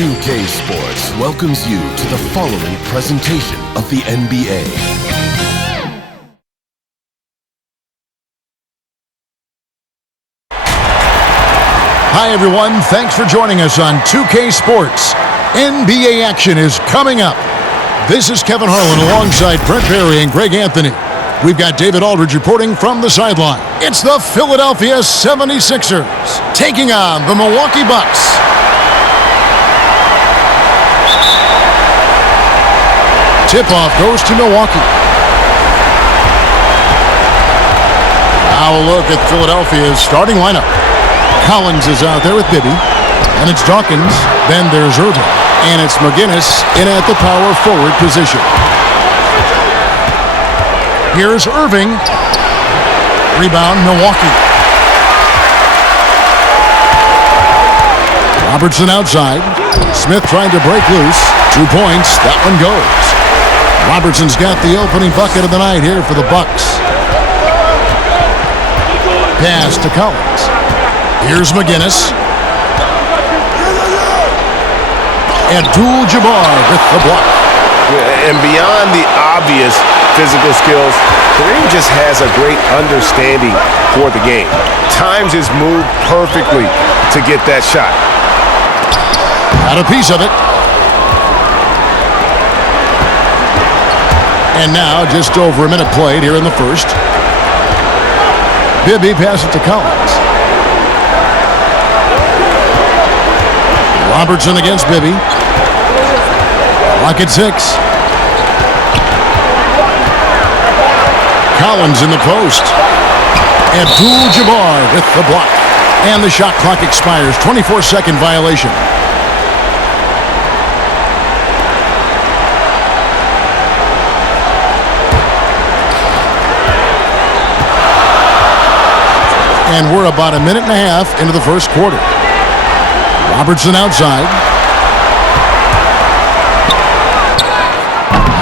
2K Sports welcomes you to the following presentation of the NBA. Hi everyone, thanks for joining us on 2K Sports. NBA action is coming up. This is Kevin Harlan alongside Brent Barry and Greg Anthony. We've got David Aldridge reporting from the sideline. It's the Philadelphia 76ers taking on the Milwaukee Bucks. Tip-off goes to Milwaukee. Now a look at Philadelphia's starting lineup. Collins is out there with Bibby, and it's Dawkins, then there's Irving, and it's McGinnis in at the power forward position. Here's Irving. Rebound, Milwaukee. Robertson outside. Smith trying to break loose. 2 points, that one goes. Robertson's got the opening bucket of the night here for the Bucks. Pass to Collins. Here's McGinnis. Abdul-Jabbar with the block. And beyond the obvious physical skills, Kareem just has a great understanding for the game. Times his move perfectly to get that shot. Got a piece of it. And now just over a minute played here in the first. Bibby passes it to Collins. Robertson against Bibby. Clock at 6. Collins in the post. Abdul-Jabbar with the block. And the shot clock expires. 24-second violation. And we're about a minute and a half into the first quarter. Robertson outside.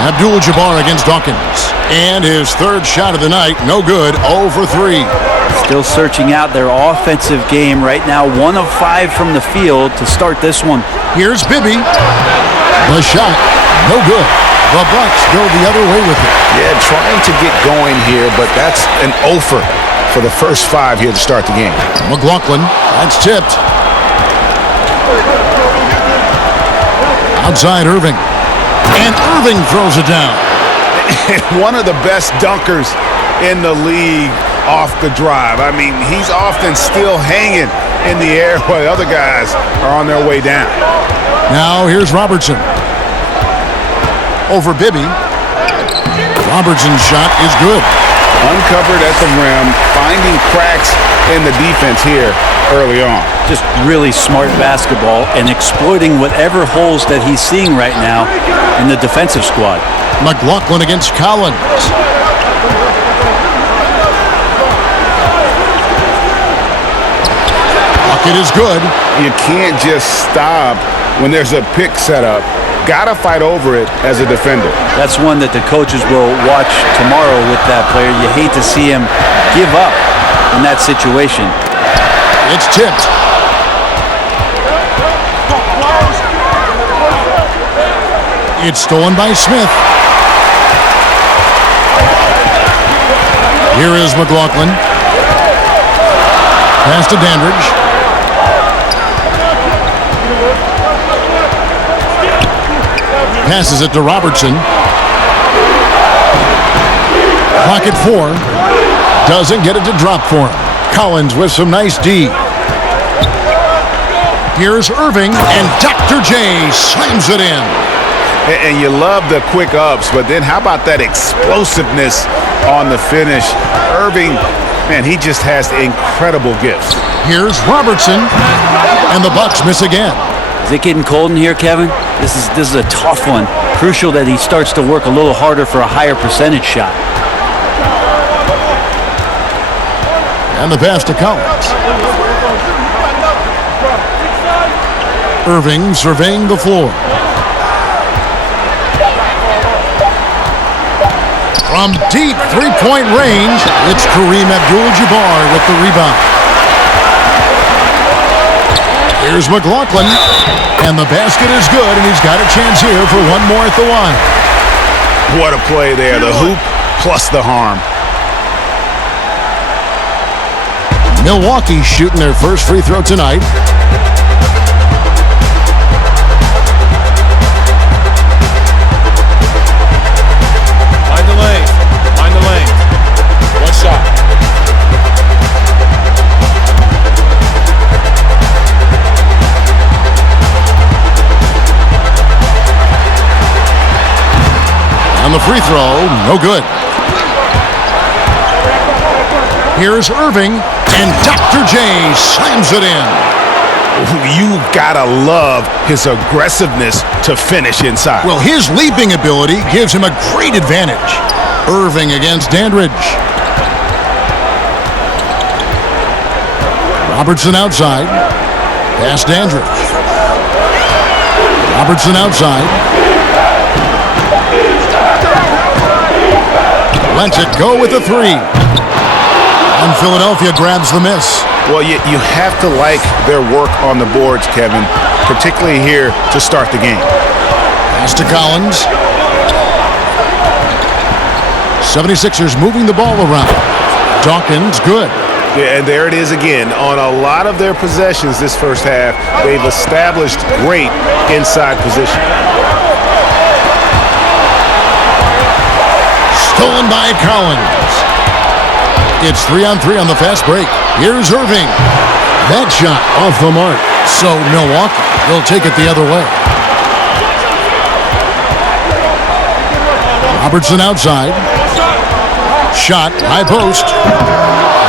Abdul-Jabbar against Dawkins. And his third shot of the night, no good, 0 for 3. Still searching out their offensive game right now. 1 of 5 from the field to start this one. Here's Bibby. The shot, no good. The Bucks go the other way with it. Yeah, trying to get going here, but that's an offer for the first 5 here to start the game. McLaughlin, that's tipped. Outside Irving. And Irving throws it down. One of the best dunkers in the league off the drive. I mean, he's often still hanging in the air while the other guys are on their way down. Now here's Robertson. Over Bibby. Robertson's shot is good. Uncovered at the rim, finding cracks in the defense here early on. Just really smart basketball and exploiting whatever holes that he's seeing right now in the defensive squad. McLaughlin against Collins. Bucket is good. You can't just stop when there's a pick set up. Gotta fight over it as a defender. That's one that the coaches will watch tomorrow with that player. You hate to see him give up in that situation. It's tipped. It's stolen by Smith. Here is McLaughlin. Pass to Dandridge. Passes it to Robertson. Clock at 4. Doesn't get it to drop for him. Collins with some nice D. Here's Irving, and Dr. J slams it in. And you love the quick ups, but then how about that explosiveness on the finish? Irving, man, he just has incredible gifts. Here's Robertson, and the Bucks miss again. Is it getting cold in here, Kevin? This is a tough one. Crucial that he starts to work a little harder for a higher percentage shot. And the pass to Collins. Irving surveying the floor. From deep three-point range, it's Kareem Abdul-Jabbar with the rebound. Here's McLaughlin, and the basket is good, and he's got a chance here for one more at the line. What a play there. The hoop plus the harm. Milwaukee shooting their first free throw tonight. Find the lane. Find the lane. One shot. On the free throw, no good. Here's Irving, and Dr. J slams it in. You gotta love his aggressiveness to finish inside. Well, his leaping ability gives him a great advantage. Irving against Dandridge. Robertson outside. Pass Dandridge. Robertson outside. Lets it go with a three. And Philadelphia grabs the miss. Well, you have to like their work on the boards, Kevin, particularly here to start the game. Pass to Collins. 76ers moving the ball around. Dawkins, good. Yeah, and there it is again. On a lot of their possessions this first half, they've established great inside position. Stolen by Collins. It's 3-on-3 on the fast break. Here's Irving. That shot off the mark. So Milwaukee will take it the other way. Robertson outside. Shot, high post.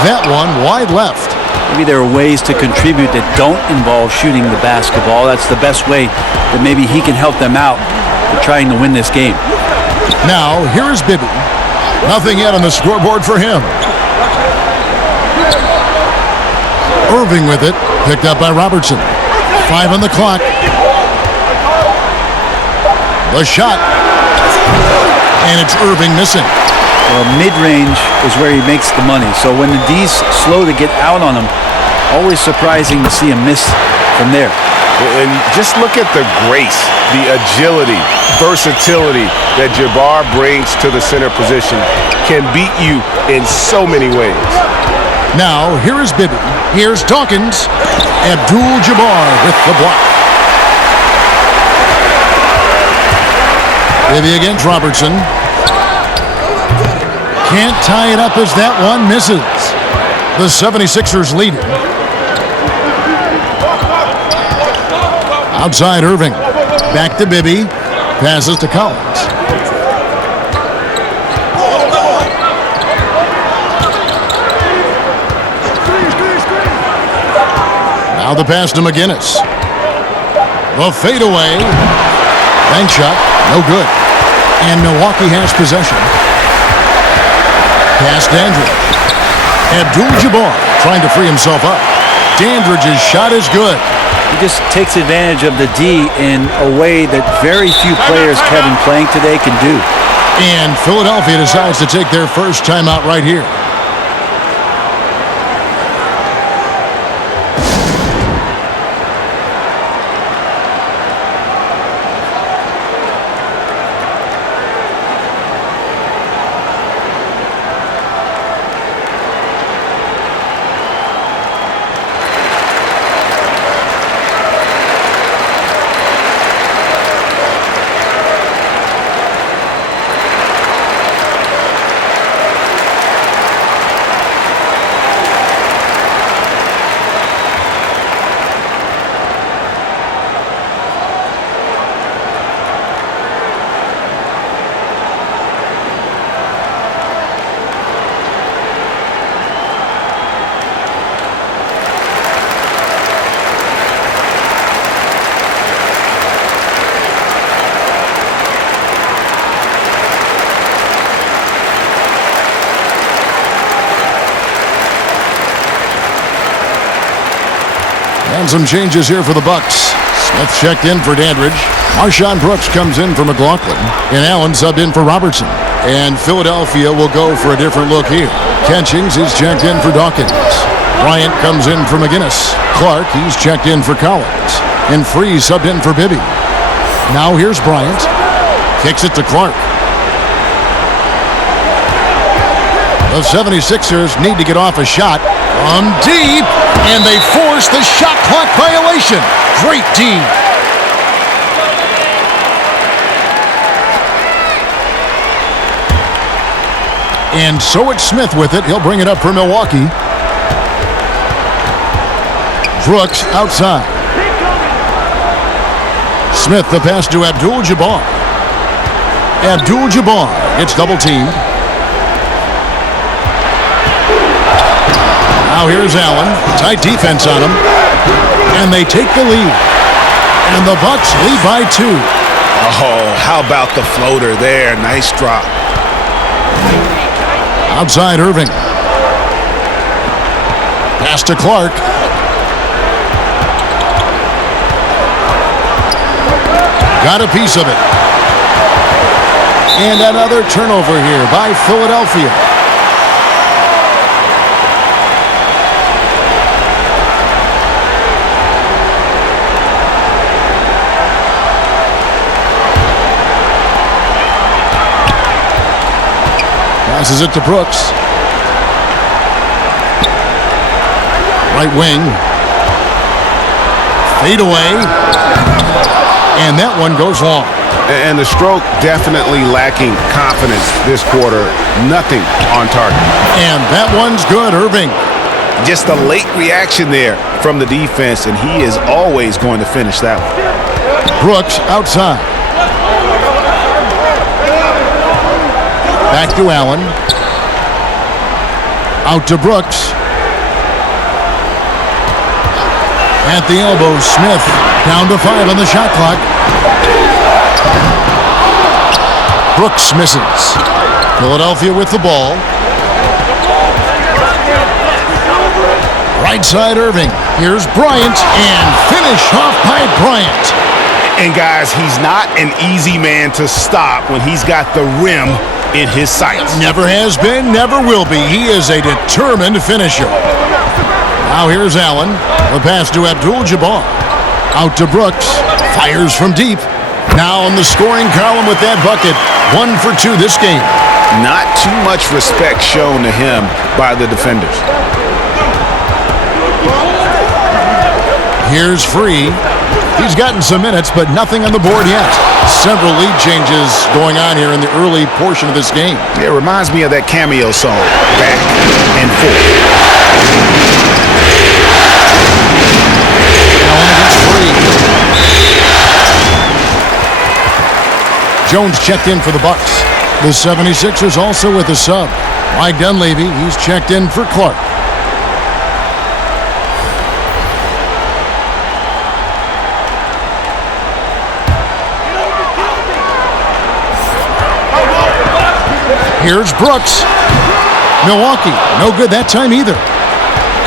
That one wide left. Maybe there are ways to contribute that don't involve shooting the basketball. That's the best way that maybe he can help them out in trying to win this game. Now, here's Bibby. Nothing yet on the scoreboard for him. Irving with it, picked up by Robertson. 5 on the clock. The shot. And it's Irving missing. Well, mid-range is where he makes the money. So when the D's slow to get out on him, always surprising to see him miss from there. And just look at the grace, the agility, versatility that Jabbar brings to the center position. Can beat you in so many ways. Now, here is Bibby. Here's Dawkins. Abdul-Jabbar with the block. Bibby against Robertson. Can't tie it up as that one misses. The 76ers lead it. Outside Irving. Back to Bibby. Passes to Collins. Now the pass to McGinnis. The fadeaway. Bank shot. No good. And Milwaukee has possession. Pass Dandridge. Abdul-Jabbar trying to free himself up. Dandridge's shot is good. He just takes advantage of the D in a way that very few players, Kevin, playing today can do. And Philadelphia decides to take their first timeout right here. And some changes here for the Bucks. Smith checked in for Dandridge. Marshawn Brooks comes in for McLaughlin. And Allen subbed in for Robertson. And Philadelphia will go for a different look here. Catchings is checked in for Dawkins. Bryant comes in for McGinnis. Clark, he's checked in for Collins. And Free subbed in for Bibby. Now here's Bryant. Kicks it to Clark. The 76ers need to get off a shot from deep, and they force the shot clock violation. Great D. And so it's Smith with it. He'll bring it up for Milwaukee. Brooks outside. Smith the pass to Abdul-Jabbar. Abdul-Jabbar gets double-teamed. Now here's Allen. Tight defense on him. And they take the lead. And the Bucks lead by 2. Oh, how about the floater there? Nice drop. Outside Irving. Pass to Clark. Got a piece of it. And another turnover here by Philadelphia. Passes it to Brooks. Right wing. Fade away. And that one goes long. And the stroke definitely lacking confidence this quarter. Nothing on target. And that one's good, Irving. Just a late reaction there from the defense, and he is always going to finish that one. Brooks outside. Back to Allen. Out to Brooks. At the elbow, Smith. Down to 5 on the shot clock. Brooks misses. Philadelphia with the ball. Right side Irving. Here's Bryant. And finish off by Bryant. And guys, he's not an easy man to stop when he's got the rim in his sights. Never has been, never will be. He is a determined finisher. Now here's Allen. The pass to Abdul-Jabbar. Out to Brooks. Fires from deep. Now in the scoring column with that bucket. 1 for 2 this game. Not too much respect shown to him by the defenders. Here's Free. He's gotten some minutes, but nothing on the board yet. Several lead changes going on here in the early portion of this game. It reminds me of that cameo song, Back and Forth. Allen against Free. Jones checked in for the Bucks. The 76ers also with a sub. Mike Dunleavy, he's checked in for Clark. Here's Brooks. Milwaukee, no good that time either.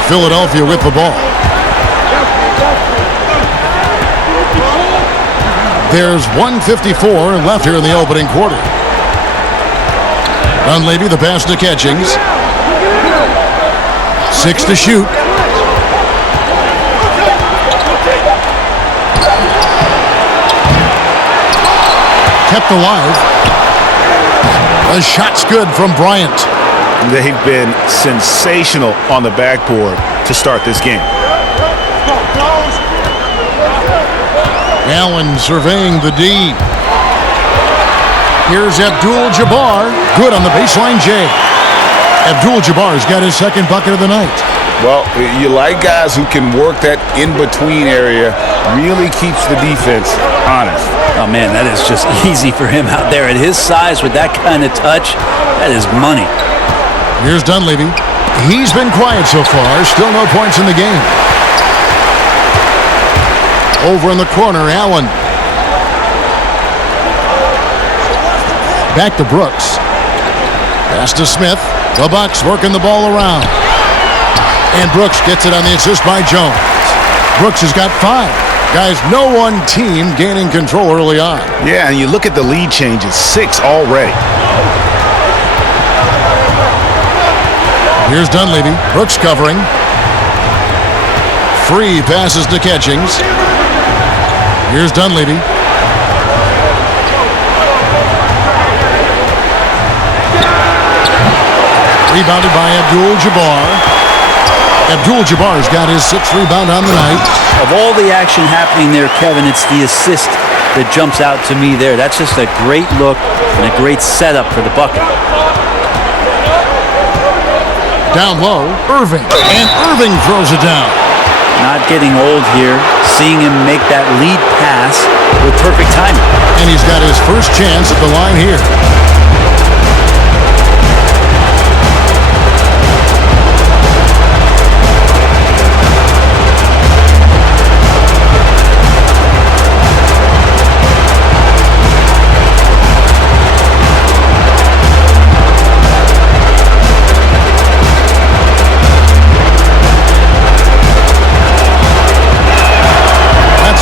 Philadelphia with the ball. There's 1:54 left here in the opening quarter. Dunleavy, the pass to Catchings. 6 to shoot. Kept alive. The shot's good from Bryant. They've been sensational on the backboard to start this game. Allen surveying the D. Here's Abdul-Jabbar. Good on the baseline J. Abdul-Jabbar's got his second bucket of the night. Well, you like guys who can work that in-between area, really keeps the defense honest. Oh, man, that is just easy for him out there. At his size, with that kind of touch, that is money. Here's Dunleavy. He's been quiet so far. Still no points in the game. Over in the corner, Allen. Back to Brooks. Pass to Smith. The Bucks working the ball around. And Brooks gets it on the assist by Jones. Brooks has got 5. Guys, no one team gaining control early on. Yeah, and you look at the lead changes, 6 already. Here's Dunleavy. Brooks covering. Free passes to Catchings. Here's Dunleavy. Rebounded by Abdul-Jabbar. Abdul-Jabbar's got his 6th rebound on the night. Of all the action happening there, Kevin, it's the assist that jumps out to me there. That's just a great look and a great setup for the bucket. Down low, Irving. And Irving throws it down. Not getting old here. Seeing him make that lead pass with perfect timing. And he's got his first chance at the line here.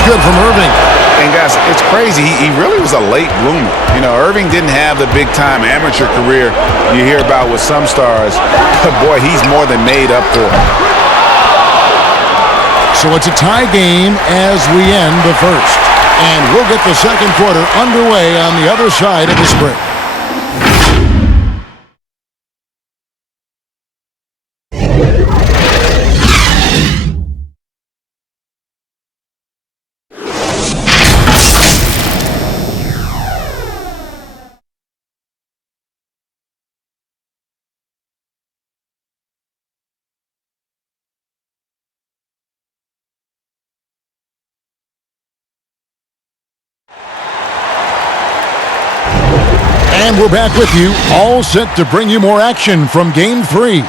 Good from Irving. And guys, it's crazy. He really was a late bloomer. You know, Irving didn't have the big-time amateur career you hear about with some stars. But boy, he's more than made up for it. So it's a tie game as we end the first. And we'll get the second quarter underway on the other side of this break. And we're back with you, all set to bring you more action from Game 3.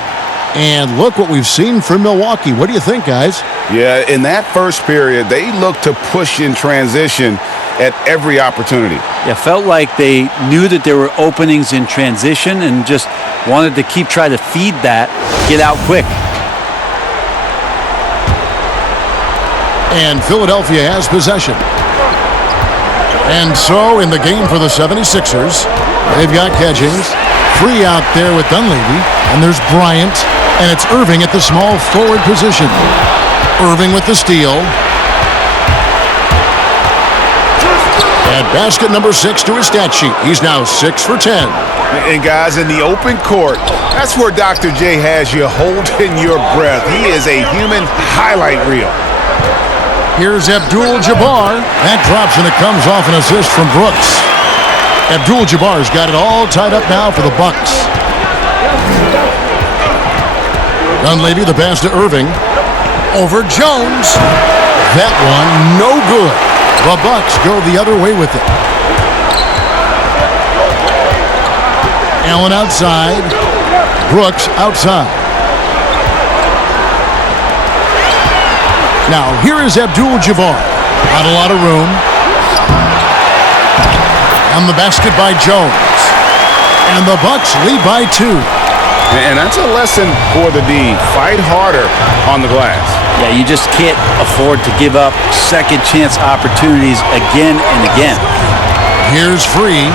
And look what we've seen from Milwaukee. What do you think, guys? Yeah, in that first period, they looked to push in transition at every opportunity. Yeah, felt like they knew that there were openings in transition and just wanted to keep trying to feed that, get out quick. And Philadelphia has possession. And so in the game for the 76ers, they've got Catchings, free out there with Dunleavy, and there's Bryant, and it's Irving at the small forward position. Irving with the steal. Add basket number 6 to his stat sheet. He's now 6 for 10. And guys, in the open court, that's where Dr. J has you holding your breath. He is a human highlight reel. Here's Abdul-Jabbar. That drops and it comes off an assist from Brooks. Abdul-Jabbar's got it all tied up now for the Bucks. Dunleavy, the pass to Irving. Over Jones. That one, no good. The Bucks go the other way with it. Allen outside. Brooks outside. Now, here is Abdul-Jabbar. Not a lot of room. And the basket by Jones. And the Bucks lead by 2. And that's a lesson for the D. Fight harder on the glass. Yeah, you just can't afford to give up second chance opportunities again and again. Here's Free.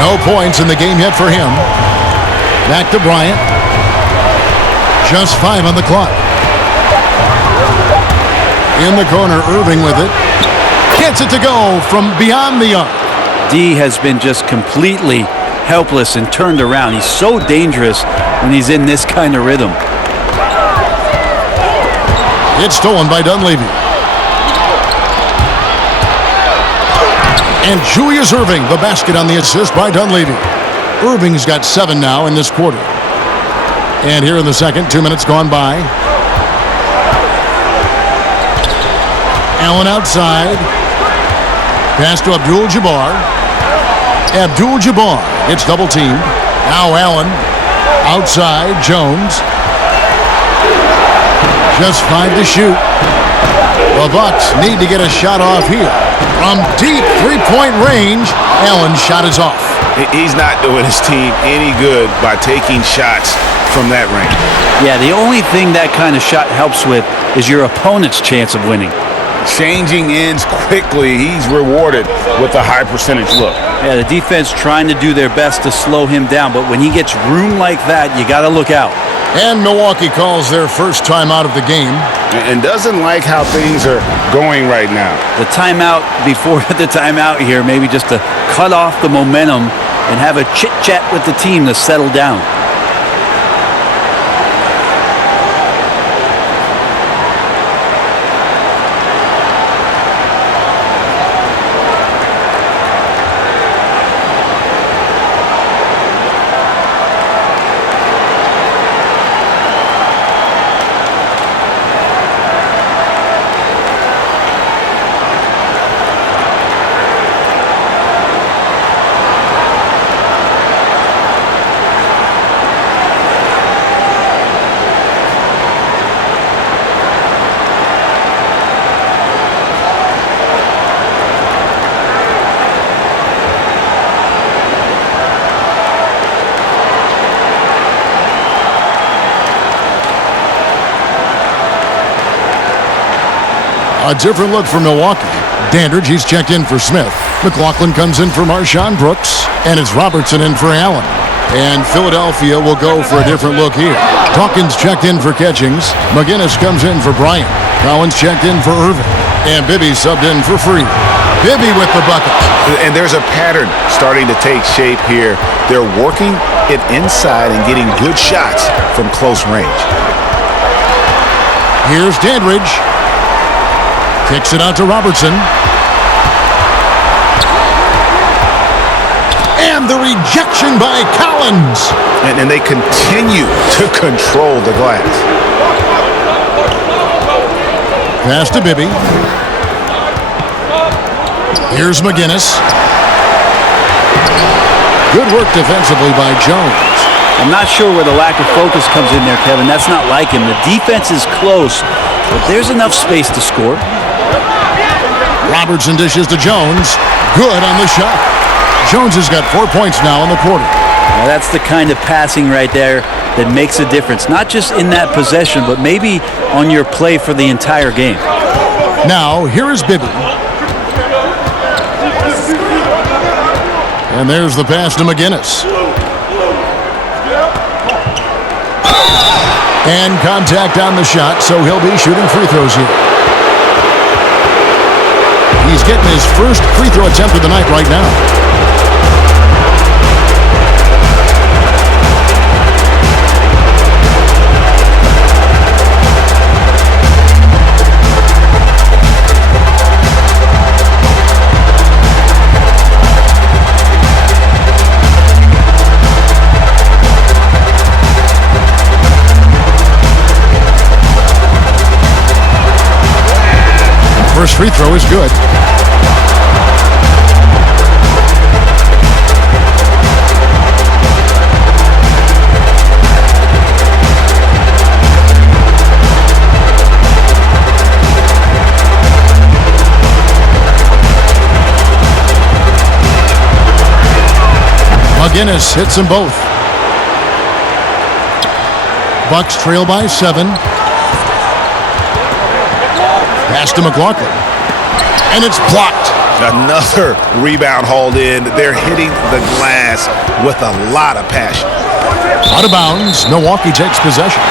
No points in the game yet for him. Back to Bryant. Just 5 on the clock. In the corner, Irving with it. Gets it to go from beyond the arc. D has been just completely helpless and turned around. He's so dangerous when he's in this kind of rhythm. It's stolen by Dunleavy. And Julius Irving, the basket on the assist by Dunleavy. Irving's got 7 now in this quarter. And here in the second, 2 minutes gone by. Allen outside. Pass to Abdul-Jabbar. Abdul-Jabbar gets double teamed. Now Allen outside. Jones. Just 5 to shoot. The Bucks need to get a shot off here. From deep three-point range, Allen's shot is off. He's not doing his team any good by taking shots from that range. Yeah, the only thing that kind of shot helps with is your opponent's chance of winning. Changing ends quickly, he's rewarded with a high percentage look. Yeah, the defense trying to do their best to slow him down, but when he gets room like that, you got to look out. And Milwaukee calls their first timeout of the game. And doesn't like how things are going right now. The timeout before the timeout here, maybe just to cut off the momentum and have a chit-chat with the team to settle down. A different look for Milwaukee. Dandridge, he's checked in for Smith. McLaughlin comes in for Marshawn Brooks. And it's Robertson in for Allen. And Philadelphia will go for a different look here. Dawkins checked in for Catchings. McGinnis comes in for Bryant. Collins checked in for Irving. And Bibby subbed in for Free. Bibby with the bucket. And there's a pattern starting to take shape here. They're working it inside and getting good shots from close range. Here's Dandridge. Kicks it out to Robertson. And the rejection by Collins. And they continue to control the glass. Pass to Bibby. Here's McGinnis. Good work defensively by Jones. I'm not sure where the lack of focus comes in there, Kevin. That's not like him. The defense is close, but there's enough space to score. Robertson dishes to Jones. Good on the shot. Jones has got 4 points now in the quarter. Now that's the kind of passing right there that makes a difference. Not just in that possession, but maybe on your play for the entire game. Now, here is Bibby. And there's the pass to McGinnis. And contact on the shot, so he'll be shooting free throws here. He's getting his first free throw attempt of the night right now. First free throw is good. McGinnis hits them both. Bucks trail by 7. Pass to McLaughlin. And it's blocked. Another rebound hauled in. They're hitting the glass with a lot of passion. Out of bounds. Milwaukee takes possession.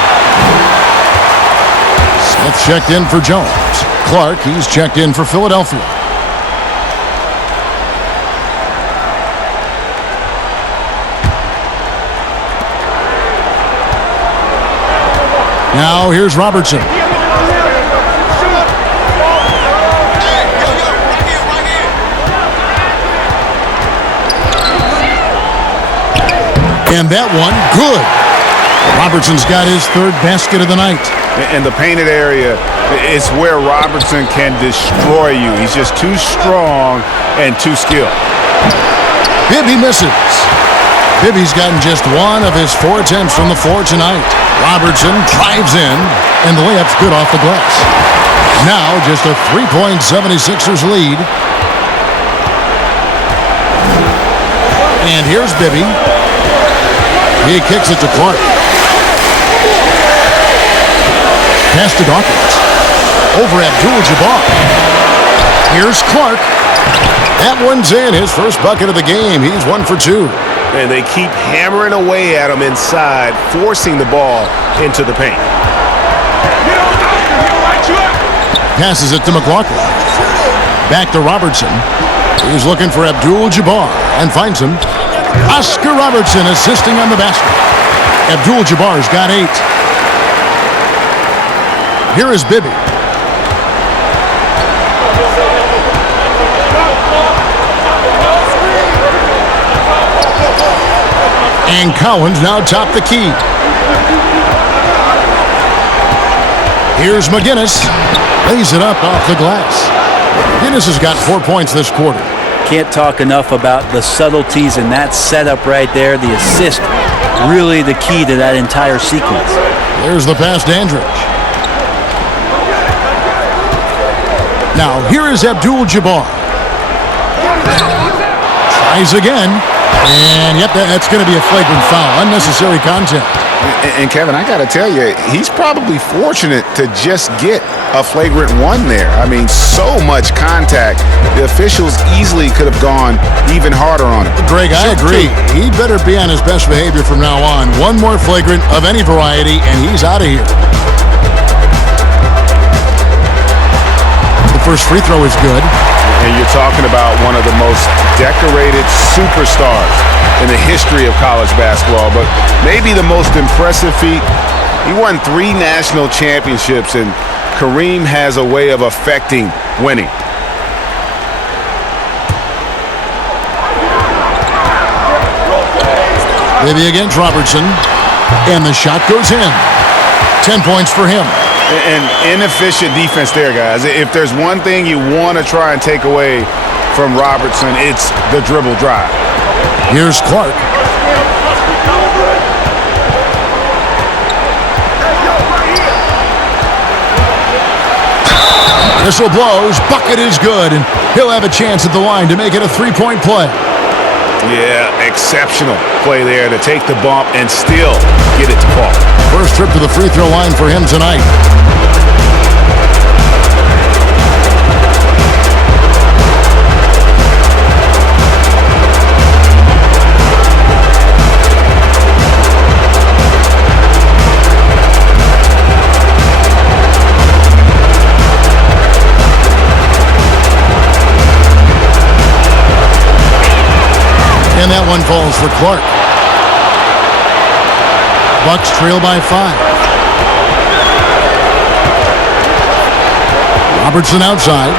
Smith checked in for Jones. Clark, he's checked in for Philadelphia. Now here's Robertson. And that one, good. Robertson's got his third basket of the night. And the painted area is where Robertson can destroy you. He's just too strong and too skilled. Bibby misses. Bibby's gotten just one of his 4 attempts from the floor tonight. Robertson drives in, and the layup's good off the glass. Now just a 3-point 76ers lead. And here's Bibby. He kicks it to Clark. Pass to Dawkins. Over Abdul-Jabbar. Here's Clark. That one's in. His first bucket of the game. He's 1 for 2. And they keep hammering away at him inside, forcing the ball into the paint. Passes it to McLaughlin. Back to Robertson. He's looking for Abdul-Jabbar and finds him. Oscar Robertson assisting on the basket. Abdul-Jabbar's got 8. Here is Bibby. And Collins now top the key. Here's McGinnis. Lays it up off the glass. McGinnis has got 4 points this quarter. Can't talk enough about the subtleties in that setup right there. The assist, really the key to that entire sequence. There's the pass to Andrich. Now, here is Abdul-Jabbar. Tries again. And, yep, that's going to be a flagrant foul. Unnecessary contact. And Kevin, I got to tell you, he's probably fortunate to just get a flagrant 1 there. I mean, so much contact. The officials easily could have gone even harder on it. Greg, I agree. He better be on his best behavior from now on. One more flagrant of any variety, and he's out of here. The first free throw is good. And you're talking about one of the most decorated superstars in the history of college basketball, but maybe the most impressive feat. He won 3 national championships, and Kareem has a way of affecting winning. Maybe against Robertson, and the shot goes in. 10 points for him. And inefficient defense there, guys. If there's one thing you want to try and take away from Robertson, it's the dribble drive. Here's Clark. Whistle blows, bucket is good, and he'll have a chance at the line to make it a 3-point play. Yeah, exceptional play there to take the bump and still get it to fall. First trip to the free throw line for him tonight. And that one falls for Clark. Bucks trail by 5. Robertson outside.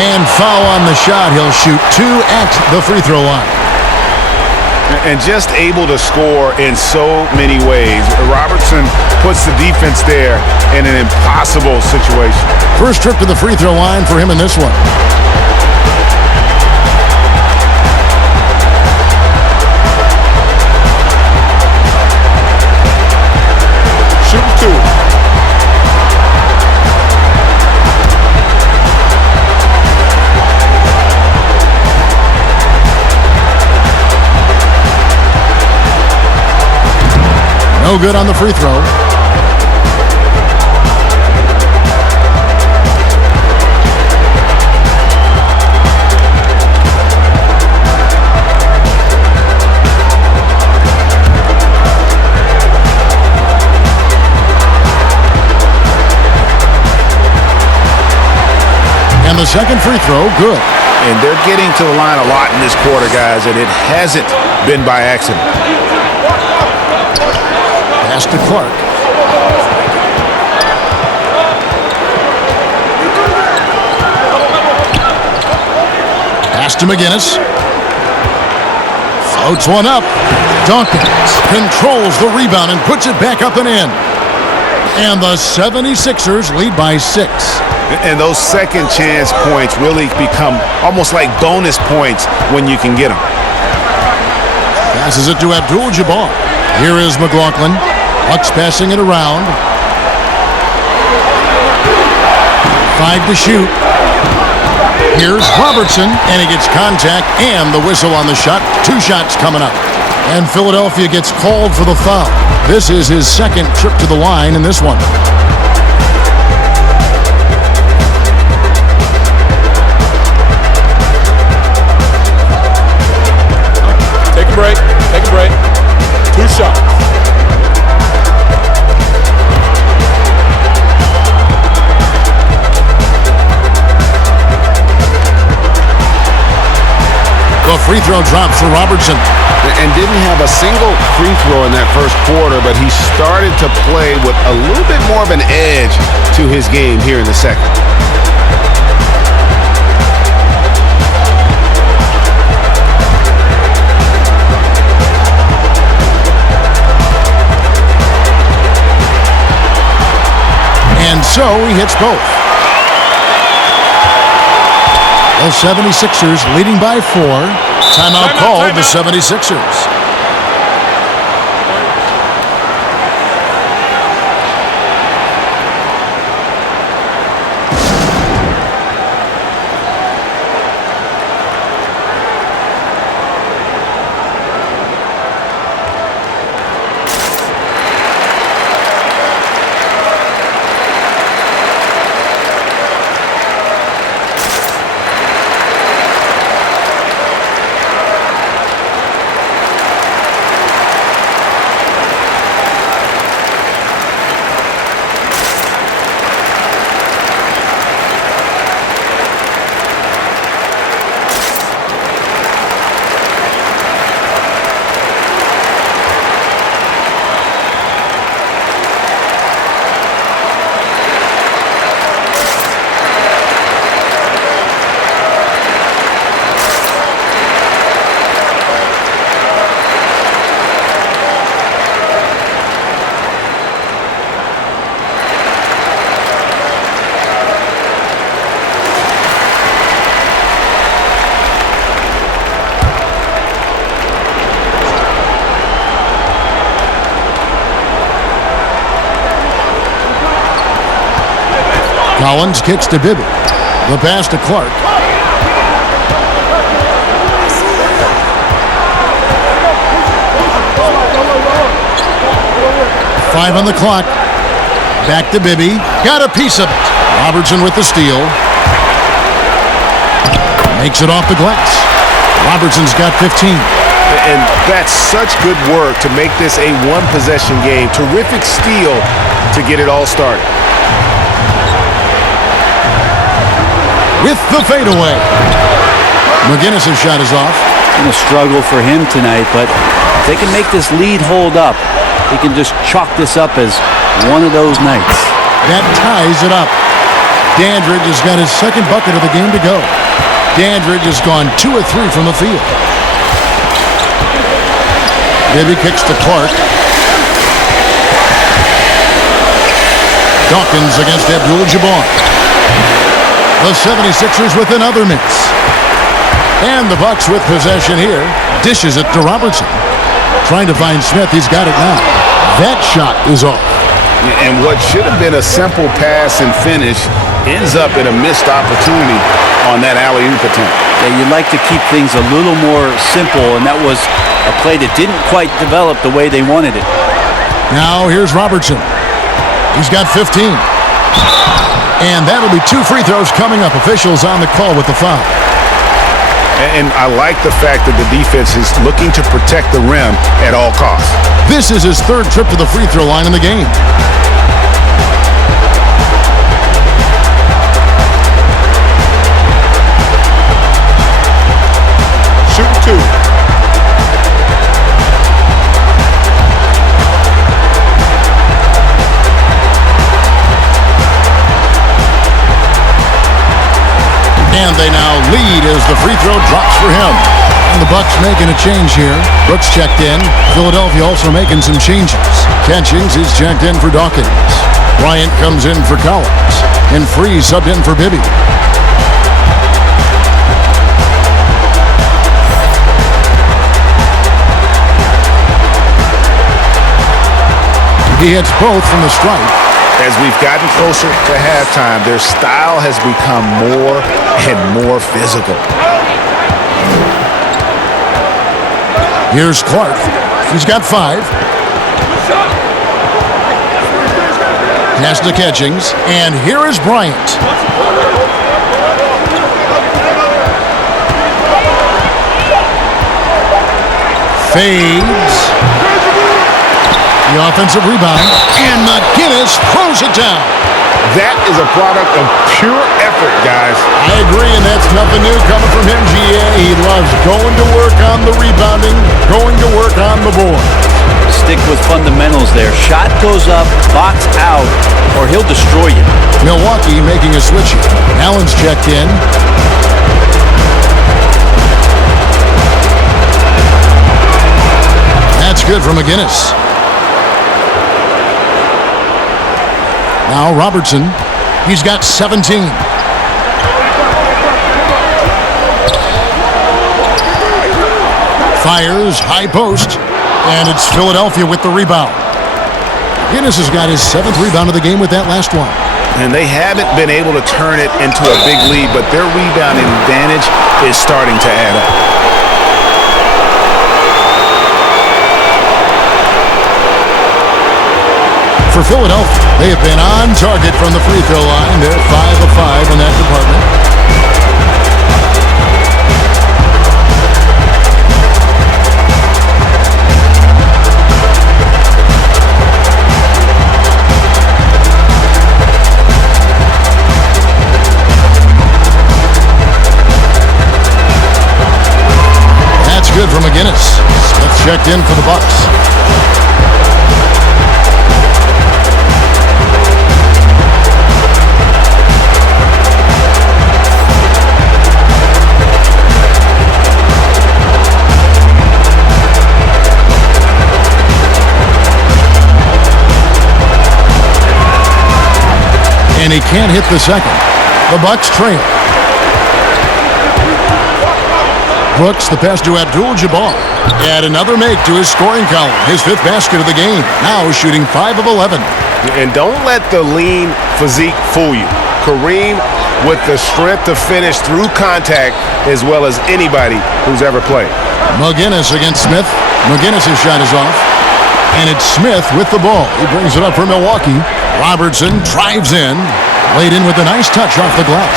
And foul on the shot. He'll shoot 2 at the free throw line. And just able to score in so many ways. Robertson puts the defense there in an impossible situation. First trip to the free throw line for him in this one. No good on the free throw. And the second free throw, good. And they're getting to the line a lot in this quarter, guys, and it hasn't been by accident. Pass to Clark. Pass to McGinnis. Floats one up. Dawkins controls the rebound and puts it back up and in. And the 76ers lead by 6. And those second chance points really become almost like bonus points when you can get them. Passes it to Abdul-Jabbar. Here is McLaughlin. Bucks passing it around. 5 to shoot. Here's Robertson, and he gets contact and the whistle on the shot. 2 shots coming up. And Philadelphia gets called for the foul. This is his second trip to the line in this one. Free throw drops for Robertson. And didn't have a single free throw in that first quarter, but he started to play with a little bit more of an edge to his game here in the second. And so he hits both. The 76ers leading by 4. Timeout called the 76ers. Collins kicks to Bibby. The pass to Clark. Five on the clock. Back to Bibby. Got a piece of it. Robertson with the steal. Makes it off the glass. Robertson's got 15. And that's such good work to make this a one-possession game. Terrific steal to get it all started. With the fadeaway. McGinnis' shot is off. Going to struggle for him tonight, but if they can make this lead hold up, they can just chalk this up as one of those nights. That ties it up. Dandridge has got his second bucket of the game to go. Dandridge has gone 2 of 3 from the field. Bibby kicks to Clark. Dawkins against Abdul-Jabbar. The 76ers with another miss. And the Bucks with possession here. Dishes it to Robertson. Trying to find Smith. He's got it now. That shot is off. And what should have been a simple pass and finish ends up in a missed opportunity on that alley-oop attempt. Yeah, you'd like to keep things a little more simple, and that was a play that didn't quite develop the way they wanted it. Now here's Robertson. He's got 15. And that'll be 2 free throws coming up. Officials on the call with the foul. And I like the fact that the defense is looking to protect the rim at all costs. This is his 3rd trip to the free throw line in the game. Shoot 2. And they now lead as the free throw drops for him. And the Bucks making a change here. Brooks checked in. Philadelphia also making some changes. Catchings is checked in for Dawkins. Bryant comes in for Collins. And Free subbed in for Bibby. He hits both from the stripe. As we've gotten closer to halftime, their style has become more and more physical. Here's Clark. He's got 5. Pass to Catchings. And here is Bryant. Fades. The offensive rebound. And McGinnis throws it down. That is a product of pure effort, guys. I agree, and that's nothing new coming from him, GA. He loves going to work on the rebounding, going to work on the board. Stick with fundamentals there. Shot goes up, box out, or he'll destroy you. Milwaukee making a switch here. Allen's checked in. That's good for McGinnis. Now Robertson. He's got 17. Fires, high post, and it's Philadelphia with the rebound. McGinnis has got his 7th rebound of the game with that last one. And they haven't been able to turn it into a big lead, but their rebounding advantage is starting to add up. For Philadelphia, they have been on target from the free throw line. They're 5 of 5 in that department. That's good for McGinnis. Smith checked in for the Bucks. And he can't hit the second. The Bucks trail. Brooks, the pass to Abdul-Jabbar. Add another make to his scoring column. His 5th basket of the game. Now shooting 5 of 11. And don't let the lean physique fool you. Kareem with the strength to finish through contact as well as anybody who's ever played. McGinnis against Smith. McGinnis' shot is off. And it's Smith with the ball. He brings it up for Milwaukee. Robertson drives in. Laid in with a nice touch off the glass.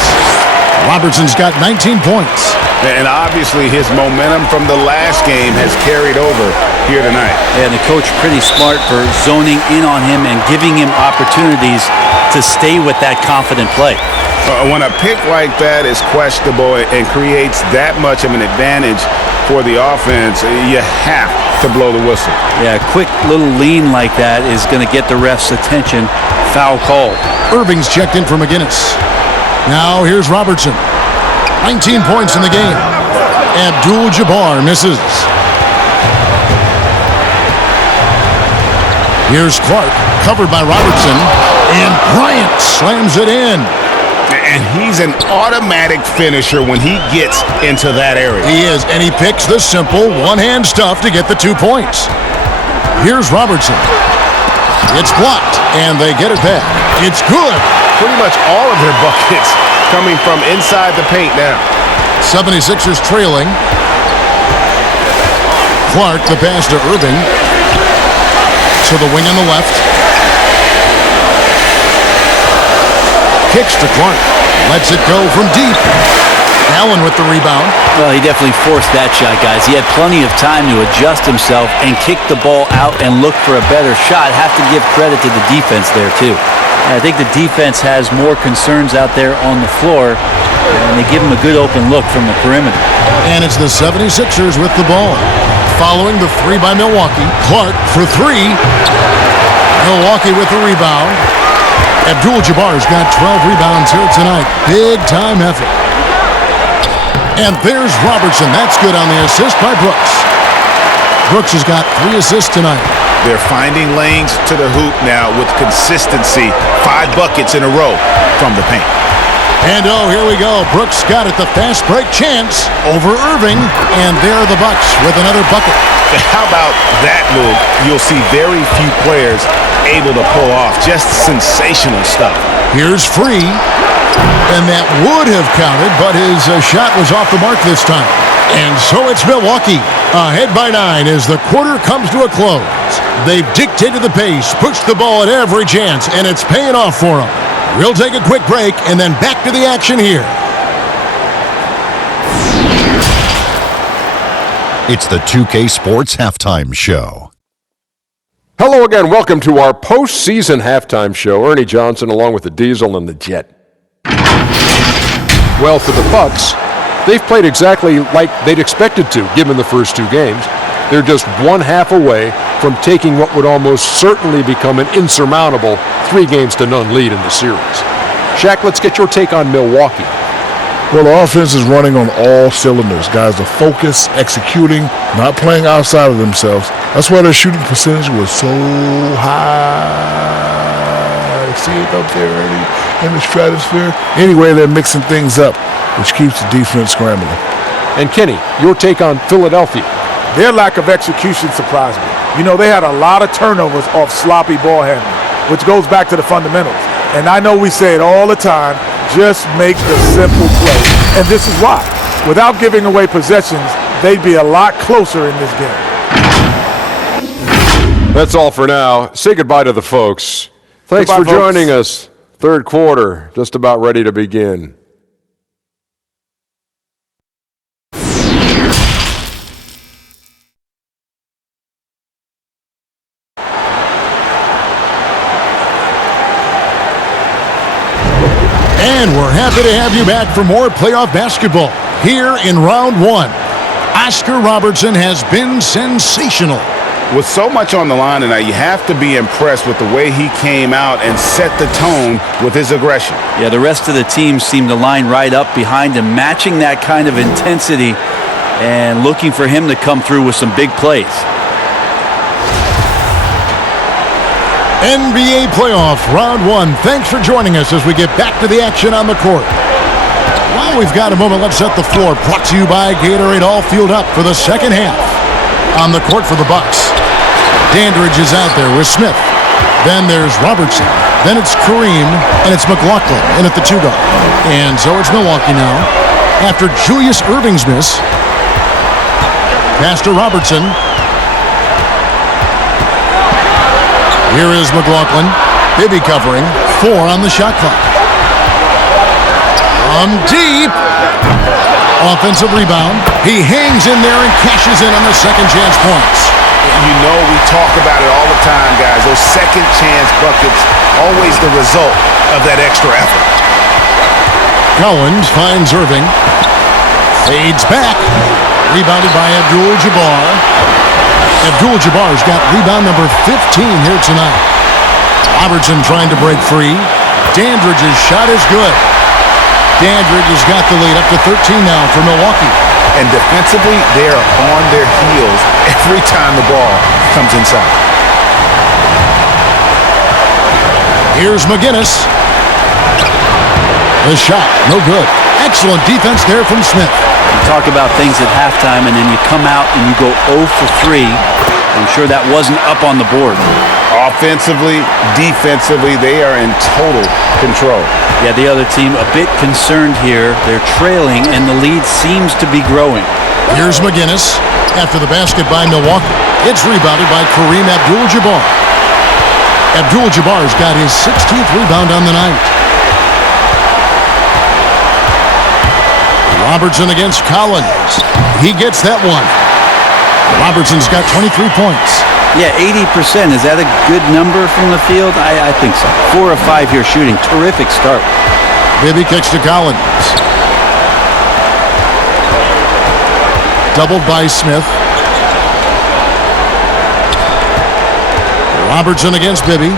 Robertson's got 19 points. And obviously his momentum from the last game has carried over here tonight. And the coach pretty smart for zoning in on him and giving him opportunities to stay with that confident play. When a pick like that is questionable and creates that much of an advantage for the offense, you have to blow the whistle. Yeah, a quick little lean like that is going to get the ref's attention. Foul call. Irving's checked in for McGinnis. Now here's Robertson. 19 points in the game. Abdul-Jabbar misses. Here's Clark, covered by Robertson, and Bryant slams it in. And he's an automatic finisher when he gets into that area. He is, and he picks the simple one-hand stuff to get the 2 points. Here's Robertson. It's blocked, and they get it back. It's good. Pretty much all of their buckets coming from inside the paint now. 76ers trailing. Clark, the pass to Irving. To the wing on the left. Kicks to Clark. Lets it go from deep. Allen with the rebound. Well, he definitely forced that shot, guys. He had plenty of time to adjust himself and kick the ball out and look for a better shot. Have to give credit to the defense there, too. I think the defense has more concerns out there on the floor, and they give him a good open look from the perimeter. And it's the 76ers with the ball. Following the 3 by Milwaukee. Clark for 3. Milwaukee with the rebound. Abdul-Jabbar's got 12 rebounds here tonight. Big time effort. And there's Robertson. That's good on the assist by Brooks. Brooks has got 3 assists tonight. They're finding lanes to the hoop now with consistency. 5 buckets in a row from the paint. And oh, here we go. Brooks got it. The fast break chance over Irving. And there are the Bucks with another bucket. How about that move? You'll see very few players able to pull off. Just sensational stuff. Here's Free. And that would have counted, but his shot was off the mark this time. And so it's Milwaukee, ahead by 9 as the quarter comes to a close. They've dictated the pace, pushed the ball at every chance, and it's paying off for them. We'll take a quick break and then back to the action here. It's the 2K Sports Halftime Show. Hello again. Welcome to our postseason halftime show. Ernie Johnson along with the Diesel and the Jet. Well, for the Bucks, they've played exactly like they'd expected to, given the first two games. They're just one half away from taking what would almost certainly become an insurmountable 3-0 lead in the series. Shaq, let's get your take on Milwaukee. Well, the offense is running on all cylinders. Guys are focused, executing, not playing outside of themselves. That's why their shooting percentage was so high. See it up there, Ernie, in the stratosphere? Anyway, they're mixing things up, which keeps the defense scrambling. And Kenny, your take on Philadelphia. Their lack of execution surprised me. You know, they had a lot of turnovers off sloppy ball handling, which goes back to the fundamentals. And I know we say it all the time, just make the simple play. And this is why. Without giving away possessions, they'd be a lot closer in this game. That's all for now. Say goodbye to the folks. Thanks for joining us. Third quarter, just about ready to begin. And we're happy to have you back for more playoff basketball here in round one. Oscar Robertson has been sensational. With so much on the line tonight, you have to be impressed with the way he came out and set the tone with his aggression. Yeah, the rest of the team seemed to line right up behind him, matching that kind of intensity and looking for him to come through with some big plays. NBA playoff round one. Thanks for joining us as we get back to the action on the court. While we've got a moment, let's set the floor. Brought to you by Gatorade. All fueled up for the second half. On the court for the Bucks, Dandridge is out there with Smith. Then there's Robertson. Then it's Kareem, and it's McLaughlin in at the 2-guard. And so it's Milwaukee now. After Julius Erving's miss, pass to Robertson. Here is McLaughlin. Bibby covering. 4 on the shot clock. From deep. Offensive rebound. He hangs in there and cashes in on the second chance points. You know we talk about it all the time, guys. Those second chance buckets, always the result of that extra effort. Collins finds Irving. Fades back. Rebounded by Abdul-Jabbar. Abdul-Jabbar's got rebound number 15 here tonight. Robertson trying to break free. Dandridge's shot is good. Dandridge has got the lead up to 13 now for Milwaukee. And defensively, they are on their heels every time the ball comes inside. Here's McGinnis. The shot, no good. Excellent defense there from Smith. You talk about things at halftime, and then you come out and you go 0 for 3. I'm sure that wasn't up on the board. Offensively, defensively, they are in total control. Yeah, the other team a bit concerned here. They're trailing, and the lead seems to be growing. Here's McGinnis. After the basket by Milwaukee, it's rebounded by Kareem Abdul-Jabbar. Abdul-Jabbar's got his 16th rebound on the night. Robertson against Collins. He gets that one. Robertson's got 23 points. Yeah, 80%. Is that a good number from the field? I think so. 4 of 5 here shooting. Terrific start. Bibby kicks to Collins. Doubled by Smith. Robertson against Bibby.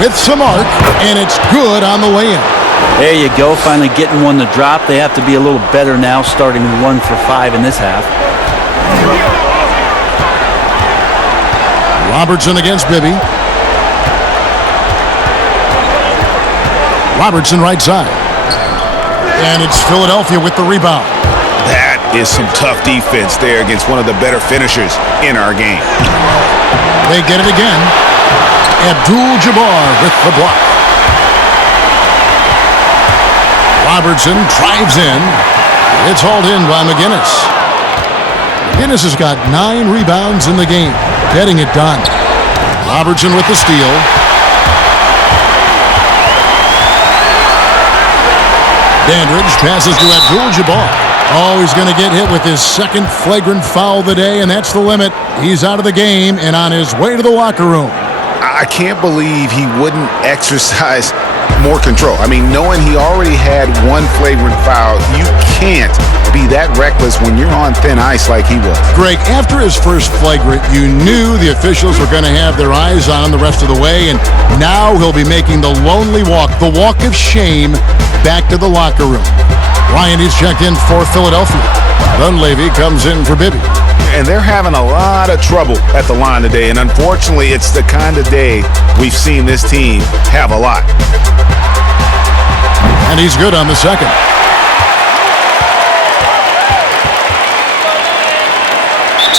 With some arc, and it's good on the way in. There you go. Finally getting one to drop. They have to be a little better now, starting 1 for 5 in this half. Robertson against Bibby. Robertson right side. And it's Philadelphia with the rebound. That is some tough defense there against one of the better finishers in our game. They get it again. Abdul-Jabbar with the block. Robertson drives in. It's hauled in by McGinnis. McGinnis has got 9 rebounds in the game. Getting it done. Robertson with the steal. Dandridge passes to Abdul-Jabbar. Oh, he's going to get hit with his second flagrant foul of the day, and that's the limit. He's out of the game and on his way to the locker room. I can't believe he wouldn't exercise more control. I mean, knowing he already had one flagrant foul, you can't be that reckless when you're on thin ice like he was. Greg, after his first flagrant, you knew the officials were going to have their eyes on him the rest of the way, and now he'll be making the lonely walk, the walk of shame, back to the locker room. Ryan is checked in for Philadelphia. Dunleavy comes in for Bibby. And they're having a lot of trouble at the line today, and unfortunately, it's the kind of day we've seen this team have a lot. And he's good on the second.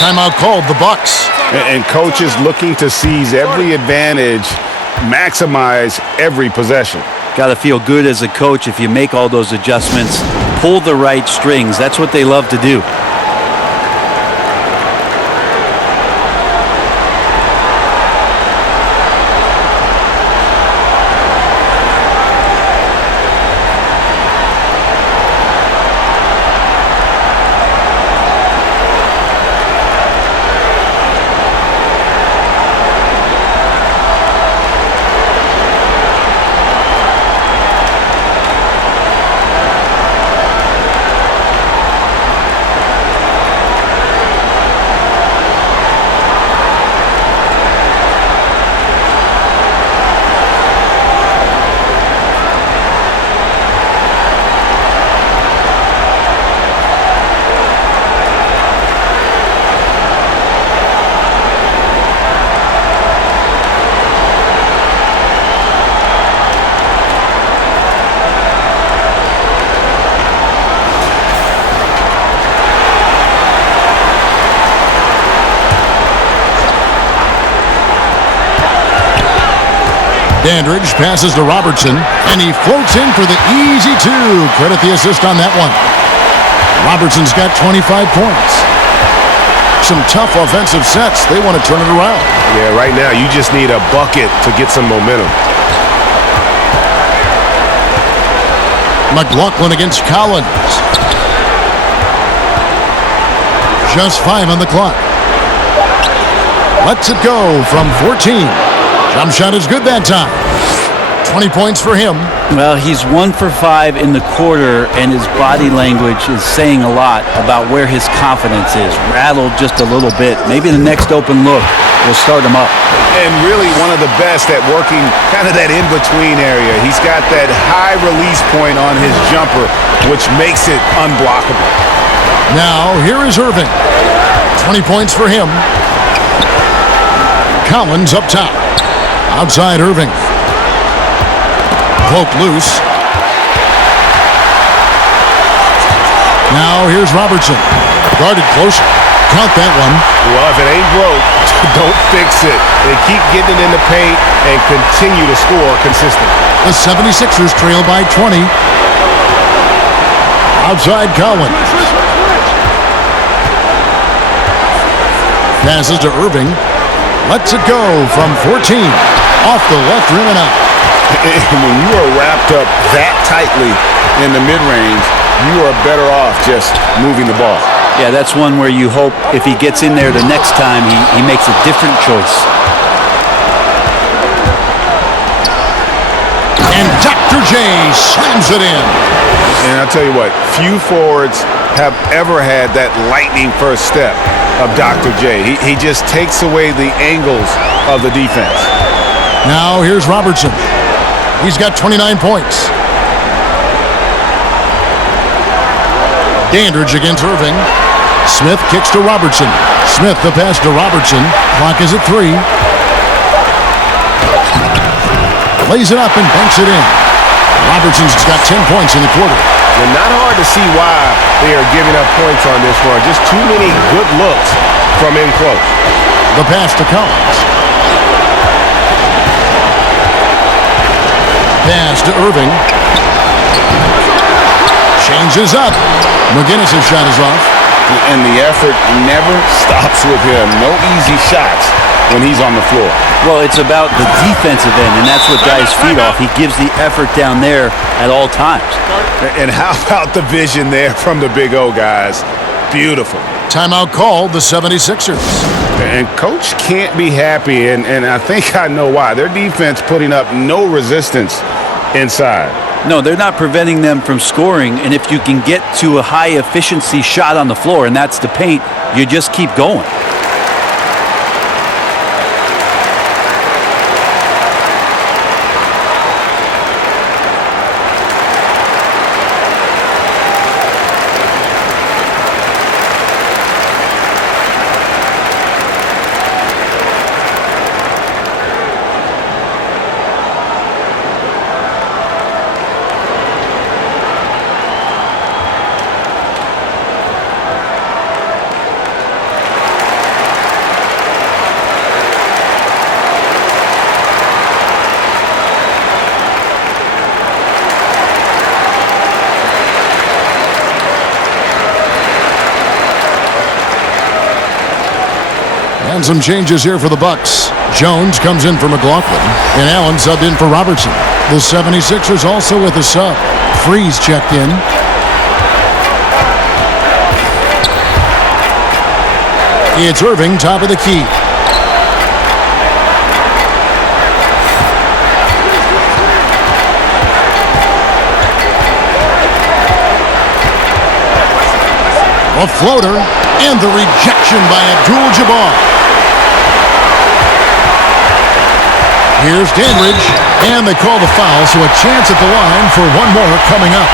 Timeout called, the Bucks. And coaches looking to seize every advantage, maximize every possession. Got to feel good as a coach if you make all those adjustments, pull the right strings. That's what they love to do. Dandridge passes to Robertson, and he floats in for the easy two. Credit the assist on that one. Robertson's got 25 points. Some tough offensive sets. They want to turn it around. Yeah, right now you just need a bucket to get some momentum. McLaughlin against Collins. Just 5 on the clock. Lets it go from 14. Jump shot is good that time. 20 points for him. Well, he's 1 for 5 in the quarter, and his body language is saying a lot about where his confidence is. Rattled just a little bit. Maybe the next open look will start him up. And really one of the best at working kind of that in-between area. He's got that high release point on his jumper, which makes it unblockable. Now, here is Irving. 20 points for him. Collins up top. Outside Irving. Cloak loose. Now here's Robertson. Guarded closer. Count that one. Well, if it ain't broke, don't fix it. They keep getting it in the paint and continue to score consistently. The 76ers trail by 20. Outside Collins. Passes to Irving. Lets it go from 14. Off the left rim and out. When you are wrapped up that tightly in the mid-range, you are better off just moving the ball. Yeah, that's one where you hope if he gets in there the next time, he makes a different choice. And Dr. J slams it in. And I'll tell you what, few forwards have ever had that lightning first step of Dr. J. He just takes away the angles of the defense. Now here's Robertson. He's got 29 points. Dandridge against Irving. Smith kicks to Robertson. Smith the pass to Robertson. Clock is at 3. Lays it up and banks it in. Robertson's got 10 points in the quarter. And not hard to see why they are giving up points on this run. Just too many good looks from in close. The pass to Collins. Pass to Irving. Changes up. McGinnis' shot is off. And the effort never stops with him. No easy shots when he's on the floor. Well, it's about the defensive end, and that's what guys feed off. He gives the effort down there at all times. And how about the vision there from the Big O, guys? Beautiful. Timeout called the 76ers. And coach can't be happy, and I think I know why. Their defense putting up no resistance inside. No, they're not preventing them from scoring, and if you can get to a high-efficiency shot on the floor, and that's the paint, you just keep going. And some changes here for the Bucks. Jones comes in for McLaughlin, and Allen subbed in for Robertson. The 76ers also with a sub. Freeze checked in. It's Irving, top of the key. A floater, and the rejection by Abdul-Jabbar. Here's Dandridge, and they call the foul, so a chance at the line for one more coming up.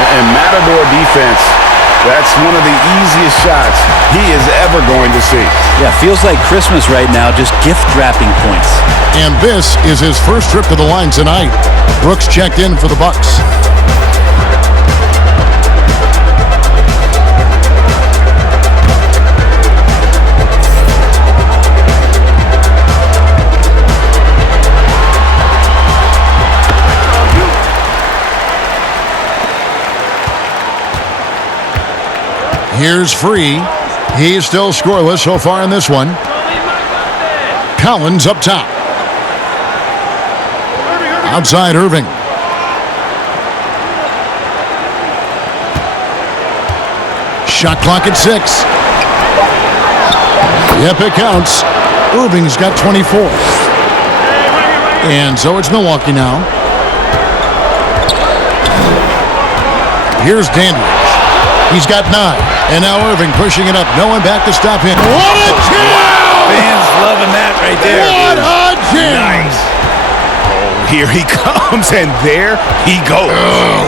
And Matador defense, that's one of the easiest shots he is ever going to see. Yeah, feels like Christmas right now, just gift-wrapping points. And this is his first trip to the line tonight. Brooks checked in for the Bucks. Here's Free. He's still scoreless so far in this one. Collins up top. Outside Irving. Shot clock at 6. Yep, it counts. Irving's got 24. And so it's Milwaukee now. Here's Dandridge. He's got 9. And now Irving pushing it up. No one back to stop him. What a jam! Fans loving that right there. What a jam! Nice. Oh, here he comes, and there he goes.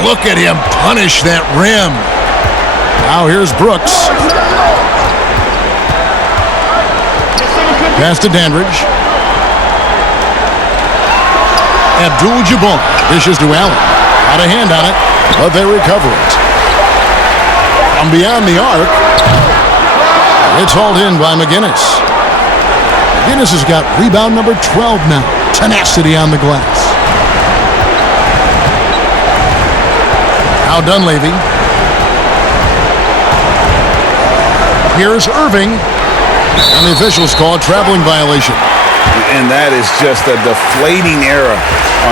Look at him punish that rim. Now here's Brooks. Pass to Dandridge. Abdul-Jabbar dishes to Allen. Out of hand on it, but they recover it. From beyond the arc, it's hauled in by McGinnis. McGinnis has got rebound number 12 now. Tenacity on the glass. Now Dunleavy. Here's Irving. And the officials call a traveling violation. And that is just a deflating error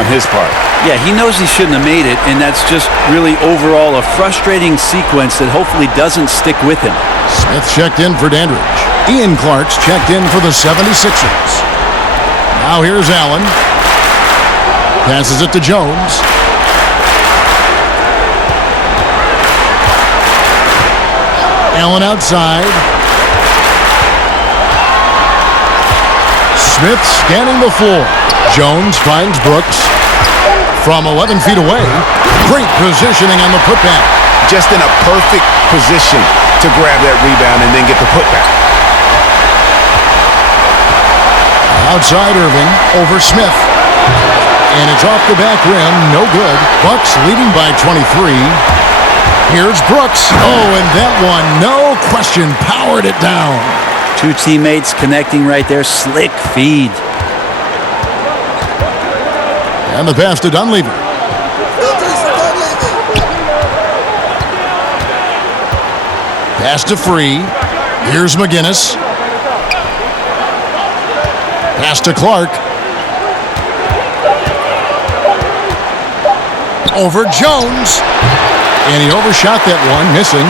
on his part. Yeah, he knows he shouldn't have made it, and that's just really overall a frustrating sequence that hopefully doesn't stick with him. Smith checked in for Dandridge. Ian Clark's checked in for the 76ers. Now here's Allen. Passes it to Jones. Allen outside. Smith scanning the floor. Jones finds Brooks. From 11 feet away, great positioning on the putback. Just in a perfect position to grab that rebound and then get the putback. Outside Irving, over Smith. And it's off the back rim, no good. Bucks leading by 23. Here's Brooks. Oh, and that one, no question, powered it down. Two teammates connecting right there, slick feed. And the pass to Dunleavy. Pass to Free. Here's McGinnis. Pass to Clark. Over Jones. And he overshot that one, missing.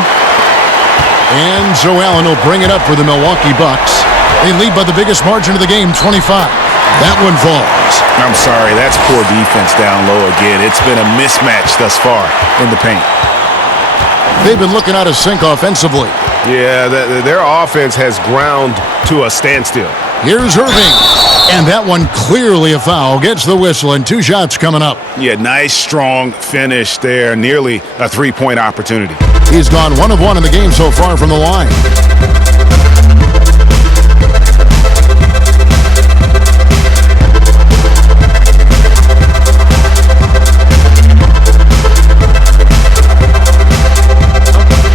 And so Allen will bring it up for the Milwaukee Bucks. They lead by the biggest margin of the game, 25. That one falls. I'm sorry, that's poor defense down low again. It's been a mismatch thus far in the paint. They've been looking out of sync offensively. Yeah, their offense has ground to a standstill. Here's Irving. And that one clearly a foul. Gets the whistle and 2 shots coming up. Yeah, nice, strong finish there. Nearly a three-point opportunity. He's gone 1 of 1 in the game so far from the line.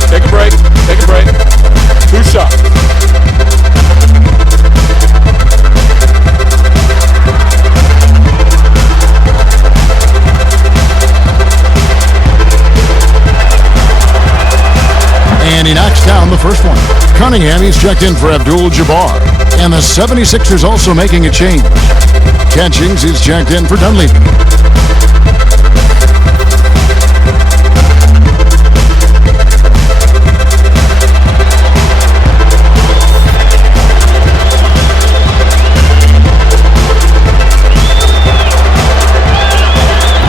Take a break. Take a break. 2 shots. And he knocks down the first one. Cunningham, he's checked in for Abdul-Jabbar. And the 76ers also making a change. Catchings, he's checked in for Dunleavy.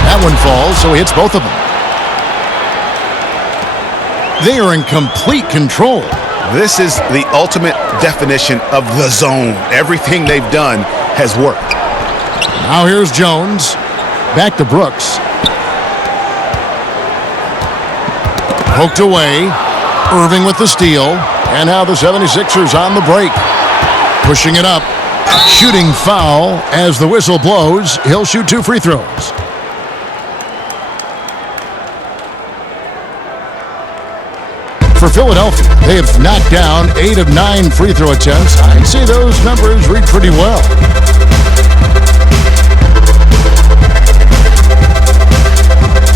That one falls, so he hits both of them. They are in complete control. This is the ultimate definition of the zone. Everything they've done has worked. Now here's Jones. Back to Brooks. Poked away. Irving with the steal. And now the 76ers on the break. Pushing it up. Shooting foul as the whistle blows. He'll shoot 2 free throws. For Philadelphia, they have knocked down 8 of 9 free throw attempts. I'd say those numbers read pretty well.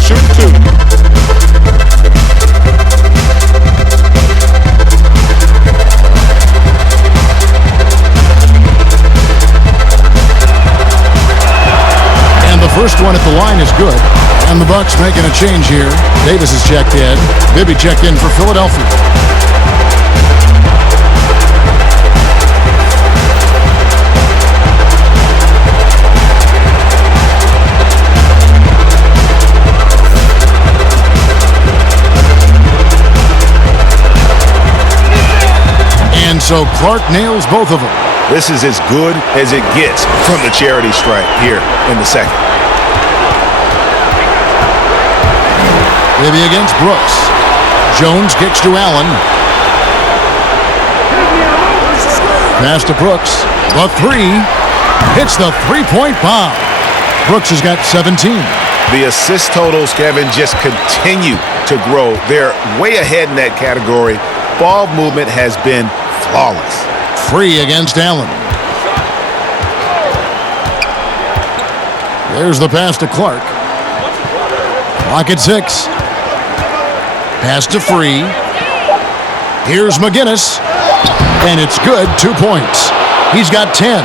Shoot 2. And the first one at the line is good. And the Bucks making a change here. Davis is checked in. Bibby checked in for Philadelphia. And so Clark nails both of them. This is as good as it gets from the charity stripe here in the second. Bibby against Brooks. Jones kicks to Allen. Pass to Brooks. The 3. Hits the 3-point bomb. Brooks has got 17. The assist totals, Kevin, just continue to grow. They're way ahead in that category. Ball movement has been flawless. Free against Allen. There's the pass to Clark. Clock at 6. Pass to Free. Here's McGinnis. And it's good. 2 points. He's got 10.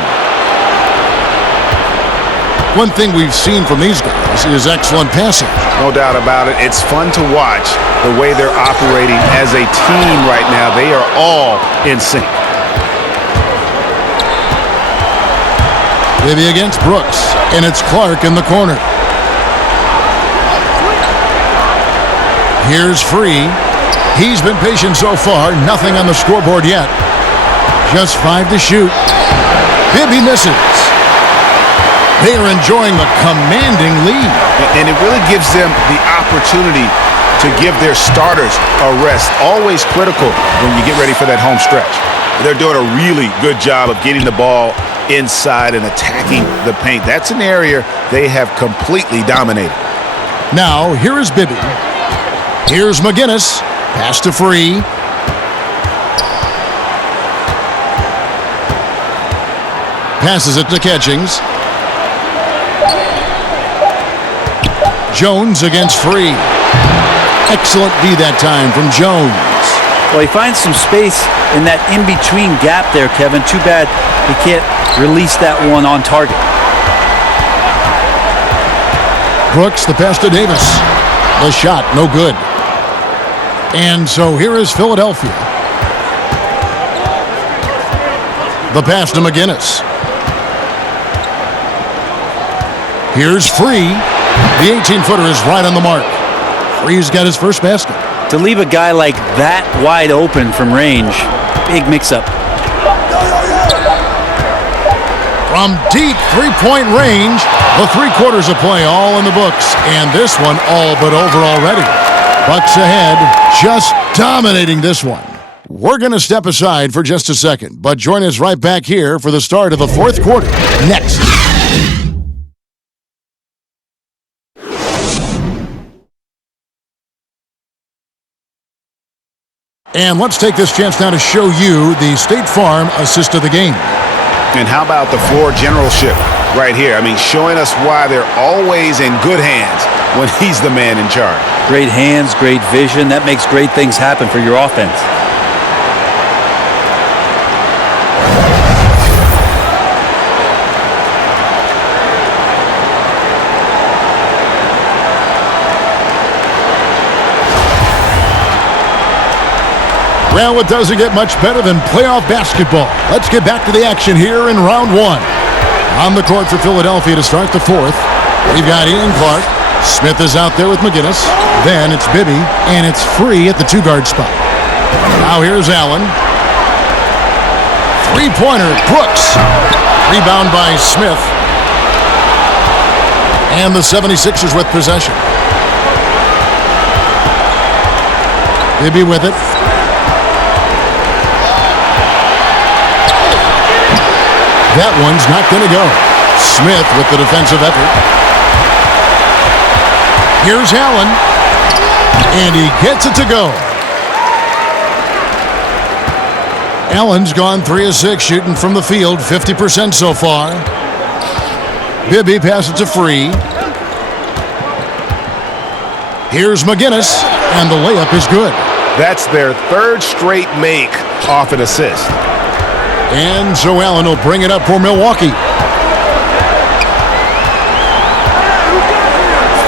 One thing we've seen from these guys is excellent passing. No doubt about it. It's fun to watch the way they're operating as a team right now. They are all in sync. Bibby against Brooks. And it's Clark in the corner. Here's Free. He's been patient so far. Nothing on the scoreboard yet. Just 5 to shoot. Bibby misses. They are enjoying the commanding lead. And it really gives them the opportunity to give their starters a rest. Always critical when you get ready for that home stretch. They're doing a really good job of getting the ball inside and attacking the paint. That's an area they have completely dominated. Now, here is Bibby. Here's McGinnis. Pass to Free. Passes it to Catchings. Jones against Free. Excellent D that time from Jones. Well, he finds some space in that in-between gap there, Kevin. Too bad he can't release that one on target. Brooks, the pass to Davis. The shot, no good. And so here is Philadelphia. The pass to McGinnis. Here's Free. The 18-footer is right on the mark. Free's got his first basket. To leave a guy like that wide open from range, big mix-up. From deep three-point range, the 3 quarters of play all in the books, and this one all but over already. Bucks ahead, just dominating this one. We're going to step aside for just a second, but join us right back here for the start of the 4th quarter next. And let's take this chance now to show you the State Farm assist of the game. And how about the floor generalship right here? I mean, showing us why they're always in good hands when he's the man in charge. Great hands, great vision. That makes great things happen for your offense. Well, it doesn't get much better than playoff basketball. Let's get back to the action here in round 1. On the court for Philadelphia to start the 4th, we've got Ian Clark. Smith is out there with McGinnis. Then it's Bibby, and it's Free at the 2-guard spot. Now here's Allen. 3-pointer, Brooks. Rebound by Smith. And the 76ers with possession. Bibby with it. That one's not going to go. Smith with the defensive effort. Here's Allen. And he gets it to go. Allen's gone 3 of 6 shooting from the field, 50% so far. Bibby passes to Free. Here's McGinnis, and the layup is good. That's their 3rd straight make off an assist. And so Allen will bring it up for Milwaukee.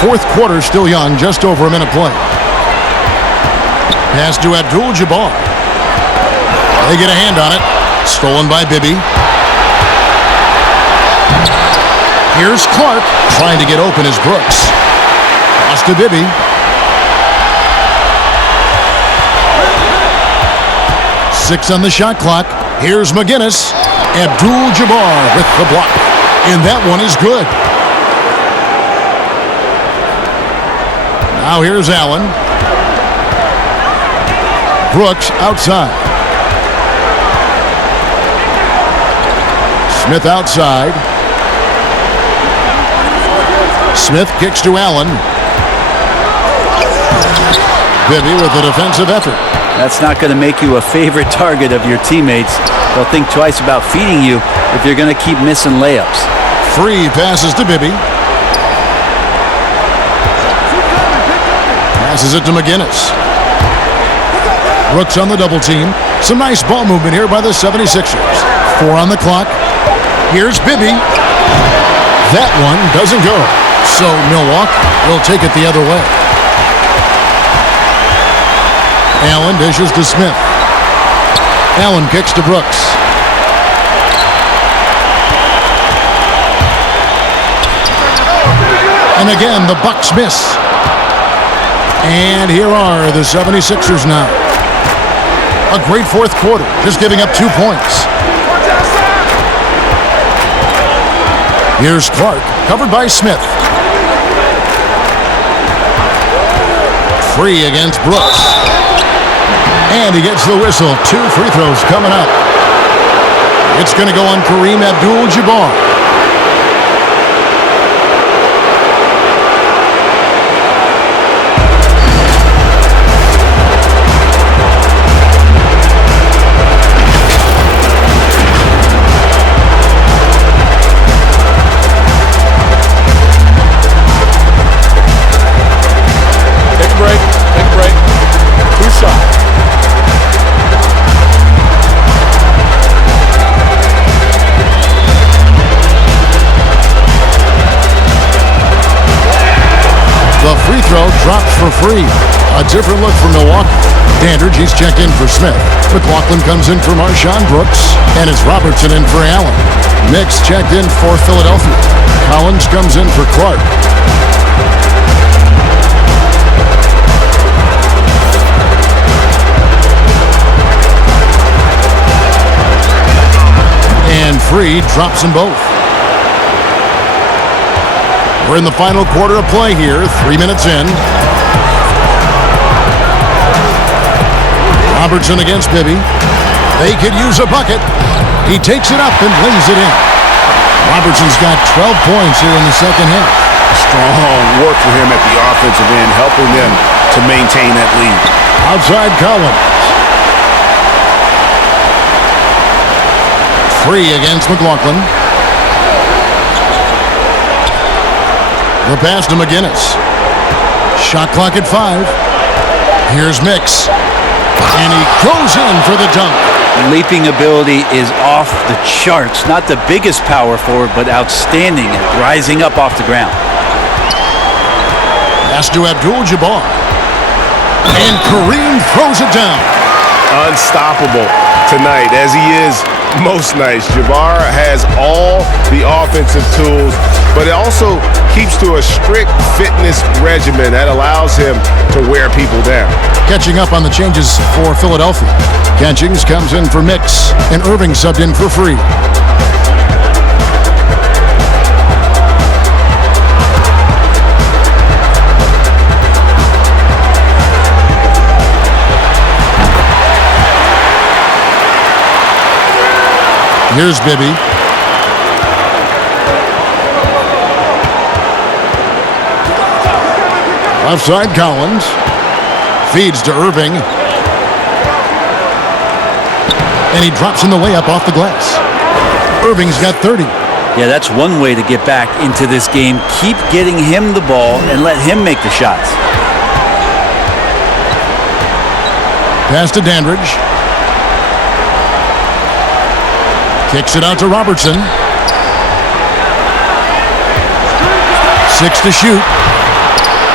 4th quarter still young, just over a minute play. Pass to Abdul-Jabbar. They get a hand on it. Stolen by Bibby. Here's Clark trying to get open as Brooks. Pass to Bibby. Six on the shot clock. Here's McGinnis. Abdul-Jabbar with the block. And that one is good. Now here's Allen. Brooks outside. Smith outside. Smith kicks to Allen. Bibby with the defensive effort. That's not going to make you a favorite target of your teammates. They'll think twice about feeding you if you're going to keep missing layups. Free passes to Bibby. Passes it to McGinnis. Brooks on the double team. Some nice ball movement here by the 76ers. 4 on the clock. Here's Bibby. That one doesn't go. So Milwaukee will take it the other way. Allen dishes to Smith. Allen kicks to Brooks. And again, the Bucks miss. And here are the 76ers now. A great 4th quarter, just giving up 2 points. Here's Clark, covered by Smith. Free against Brooks. And he gets the whistle. 2 free throws coming up. It's going to go on Kareem Abdul-Jabbar. for free. A different look from Milwaukee. Dandridge, he's checked in for Smith. McLaughlin comes in for Marshawn Brooks. And it's Robertson in for Allen. Mix checked in for Philadelphia. Collins comes in for Clark. And Free drops them both. We're in the final quarter of play here, 3 minutes in. Robertson against Bibby. They could use a bucket. He takes it up and lays it in. Robertson's got 12 points here in the second half. Strong work for him at the offensive end, helping them to maintain that lead. Outside Collins. Free against McLaughlin. The pass to McGinnis. Shot clock at 5. Here's Mix. And he goes in for the dunk. Leaping ability is off the charts. Not the biggest power forward, but outstanding at rising up off the ground. Pass to Abdul-Jabbar. And Kareem throws it down. Unstoppable tonight, as he is most nights. Jabbar has all the offensive tools, but it also keeps to a strict fitness regimen that allows him to wear people down. Catching up on the changes for Philadelphia. Catchings comes in for Mix, and Irving subbed in for Free. Here's Bibby. Left side Collins. Feeds to Irving. And he drops in the layup off the glass. Irving's got 30. Yeah, that's one way to get back into this game. Keep getting him the ball and let him make the shots. Pass to Dandridge. Kicks it out to Robertson. 6 to shoot.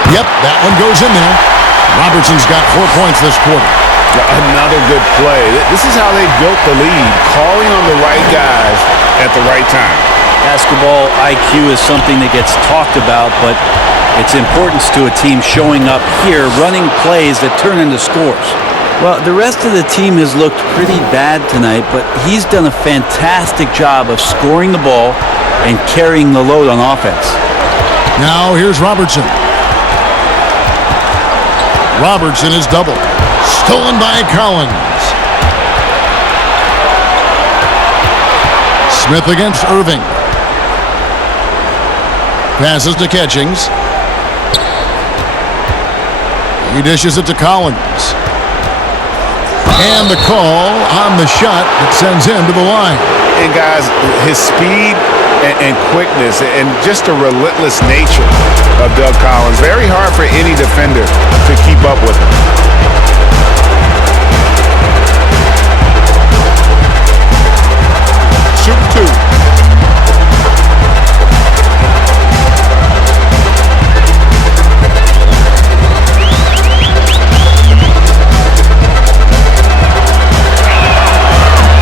Yep, that one goes in there. Robertson's got 4 points this quarter. Another good play. This is how they built the lead, calling on the right guys at the right time. Basketball IQ is something that gets talked about, but its importance to a team showing up here, running plays that turn into scores. Well, the rest of the team has looked pretty bad tonight, but he's done a fantastic job of scoring the ball and carrying the load on offense. Now here's Robertson. Robertson is doubled. Stolen by Collins. Smith against Irving. Passes to Catchings. He dishes it to Collins. And the call on the shot that sends him to the line. And guys, his speed and quickness and just the relentless nature of Doug Collins, very hard for any defender to keep up with him. Shoot 2.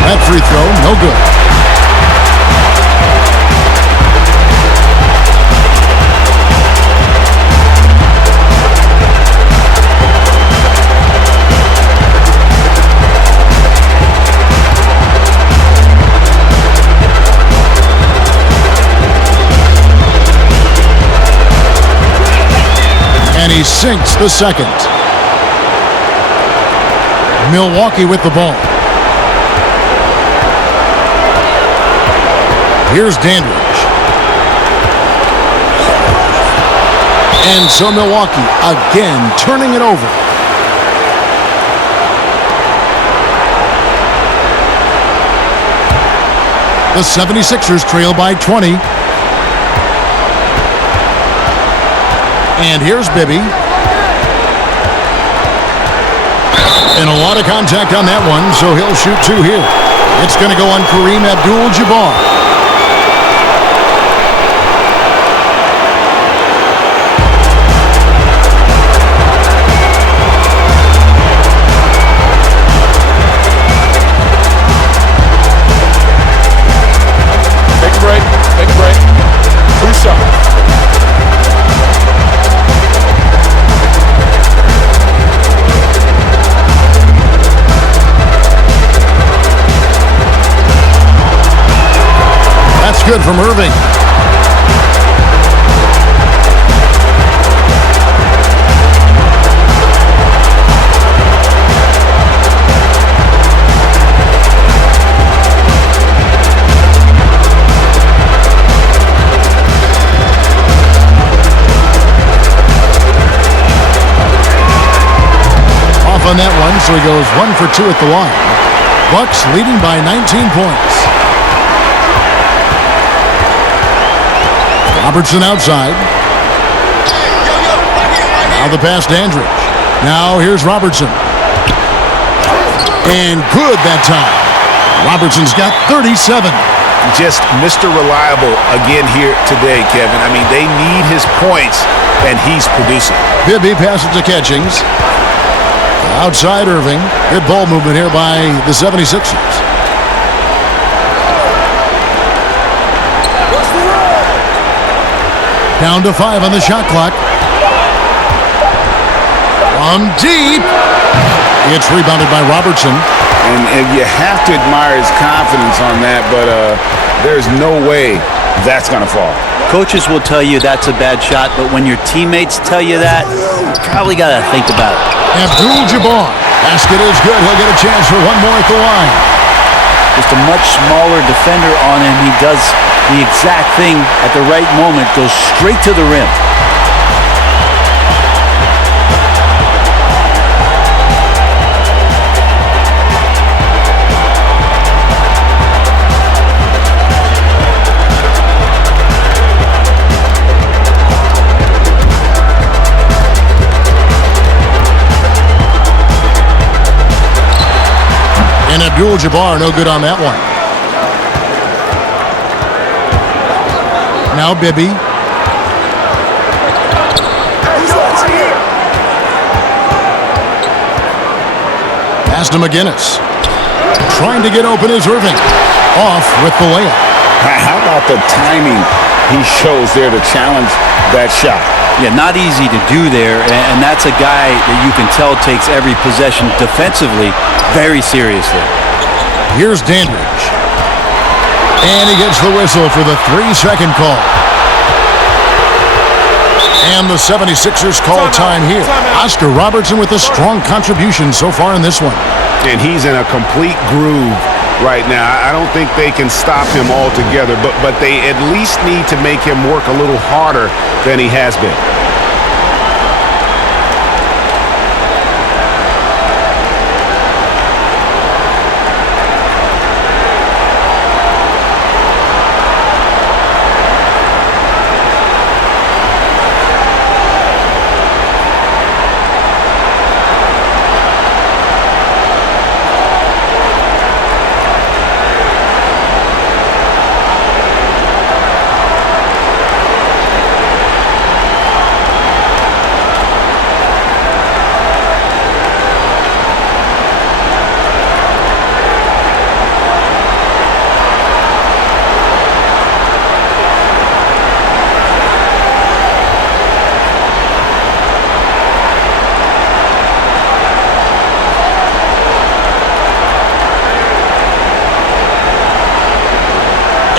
That free throw, no good. And he sinks the second. Milwaukee with the ball. Here's Dandridge. And so Milwaukee again turning it over. The 76ers trail by 20. And here's Bibby. And a lot of contact on that one, so he'll shoot 2 here. It's going to go on Kareem Abdul-Jabbar. good from Irving. On that one, so he goes 1 for 2 at the line. Bucks leading by 19 points. Robertson outside. Now the pass to Andridge. Now here's Robertson. And good that time. Robertson's got 37. Just Mr. Reliable again here today, Kevin. I mean, they need his points, and he's producing. Bibby passes to Catchings. Outside Irving. Good ball movement here by the 76ers. Down to 5 on the shot clock. From deep. It's rebounded by Robertson. And you have to admire his confidence on that, but there's no way that's going to fall. Coaches will tell you that's a bad shot, but when your teammates tell you that, you probably got to think about it. Abdul-Jabbar. Basket is good. He'll get a chance for one more at the line. Just a much smaller defender on him. He does the exact thing at the right moment, goes straight to the rim. And Abdul-Jabbar, no good on that one. Now Bibby. Pass to McGinnis. Trying to get open is Irving. Off with the layup. How about the timing he shows there to challenge that shot? Yeah, not easy to do there, and that's a guy that you can tell takes every possession defensively very seriously. Here's Dandridge. And he gets the whistle for the 3-second call. And the 76ers call time here. Oscar Robertson with a strong contribution so far in this one. And he's in a complete groove right now. I don't think they can stop him altogether, but they at least need to make him work a little harder than he has been.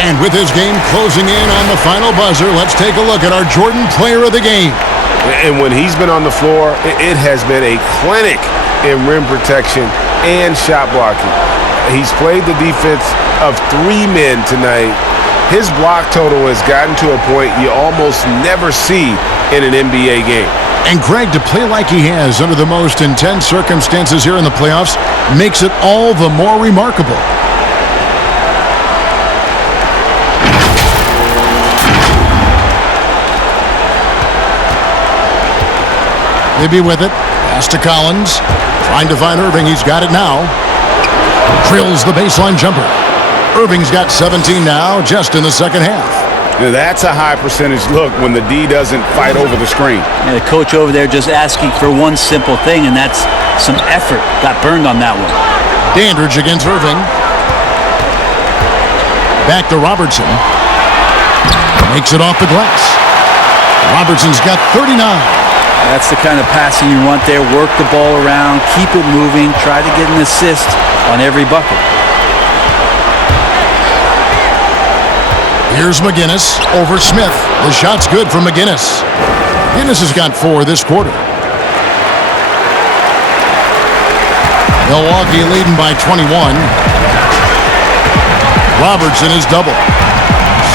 And with his game closing in on the final buzzer, let's take a look at our Jordan Player of the Game. And when he's been on the floor, it has been a clinic in rim protection and shot blocking. He's played the defense of 3 men tonight. His block total has gotten to a point you almost never see in an NBA game. And Greg, to play like he has under the most intense circumstances here in the playoffs makes it all the more remarkable. Maybe with it. Pass to Collins. Trying to find Irving. He's got it now. Drills the baseline jumper. Irving's got 17 now, just in the second half. Now that's a high percentage look when the D doesn't fight over the screen. And the coach over there just asking for one simple thing, and that's some effort. Got burned on that one. Dandridge against Irving. Back to Robertson. Makes it off the glass. Robertson's got 39. That's the kind of passing you want there. Work the ball around, keep it moving, try to get an assist on every bucket. Here's McGinnis over Smith. The shot's good from McGinnis. McGinnis has got 4 this quarter. Milwaukee leading by 21. Robertson is double.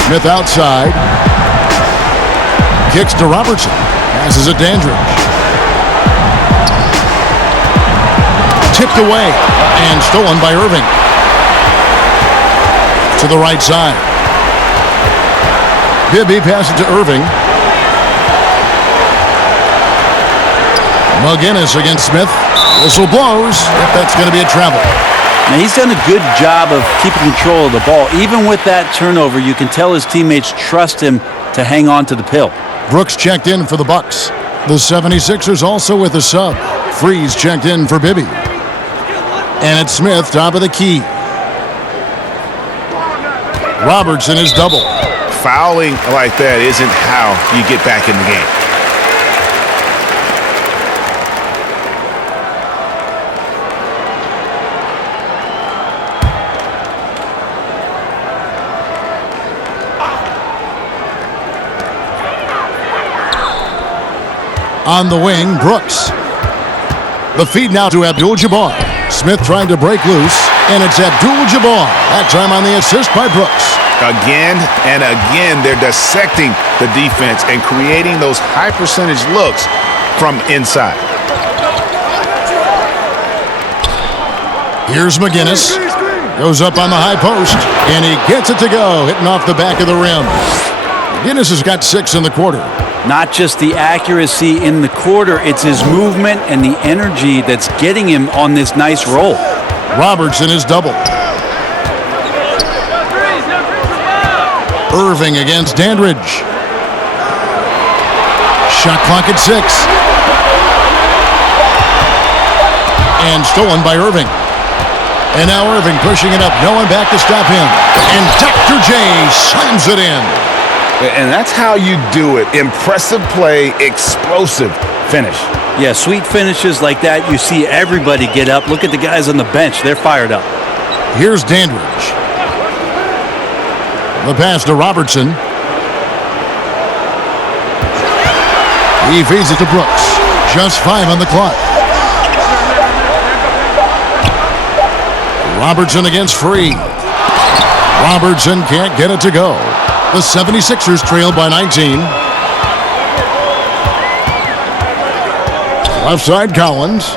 Smith outside. Kicks to Robertson. Passes it Dandridge. Tipped away and stolen by Irving. To the right side. Bibby passes to Irving. McGinnis against Smith. Whistle blows if that's going to be a travel. Now, he's done a good job of keeping control of the ball. Even with that turnover, you can tell his teammates trust him to hang on to the pill. Brooks checked in for the Bucks. The 76ers also with a sub. Freeze checked in for Bibby. And it's Smith, top of the key. Robertson is double. Fouling like that isn't how you get back in the game. On the wing, Brooks. The feed now to Abdul-Jabbar. Smith trying to break loose, and it's Abdul-Jabbar. That time on the assist by Brooks. Again and again, they're dissecting the defense and creating those high-percentage looks from inside. Here's McGinnis. Goes up on the high post, and he gets it to go, hitting off the back of the rim. McGinnis has got 6 in the quarter. Not just the accuracy in the quarter, it's his movement and the energy that's getting him on this nice roll. Robertson is double. Irving against Dandridge. Shot clock at 6. And stolen by Irving. And now Irving pushing it up. No one back to stop him. And Dr. J slams it in. And that's how you do it. Impressive play, explosive finish. Yeah, sweet finishes like that, you see everybody get up. Look at the guys on the bench. They're fired up. Here's Dandridge. The pass to Robertson. He feeds it to Brooks. Just 5 on the clock. Robertson against Free. Robertson can't get it to go. The 76ers trail by 19. Left side, Collins.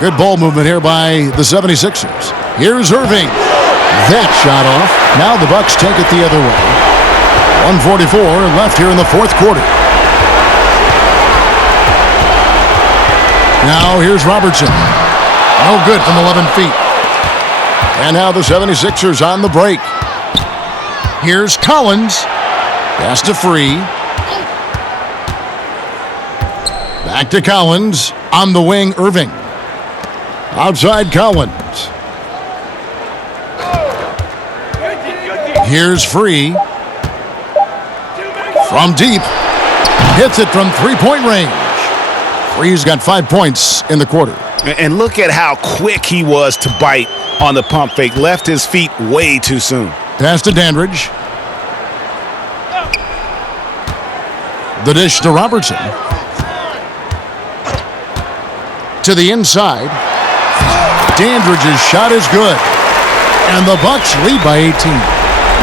Good ball movement here by the 76ers. Here's Irving. That shot off. Now the Bucks take it the other way. 1:44 left here in the 4th quarter. Now here's Robertson. No good from 11 feet. And now the 76ers on the break. Here's Collins. Pass to Free. Back to Collins. On the wing, Irving. Outside Collins. Here's Free. From deep. Hits it from 3-point range. Free's got 5 points in the quarter. And look at how quick he was to bite on the pump fake. Left his feet way too soon. Pass to Dandridge. The dish to Robertson. To the inside. Dandridge's shot is good. And the Bucks lead by 18.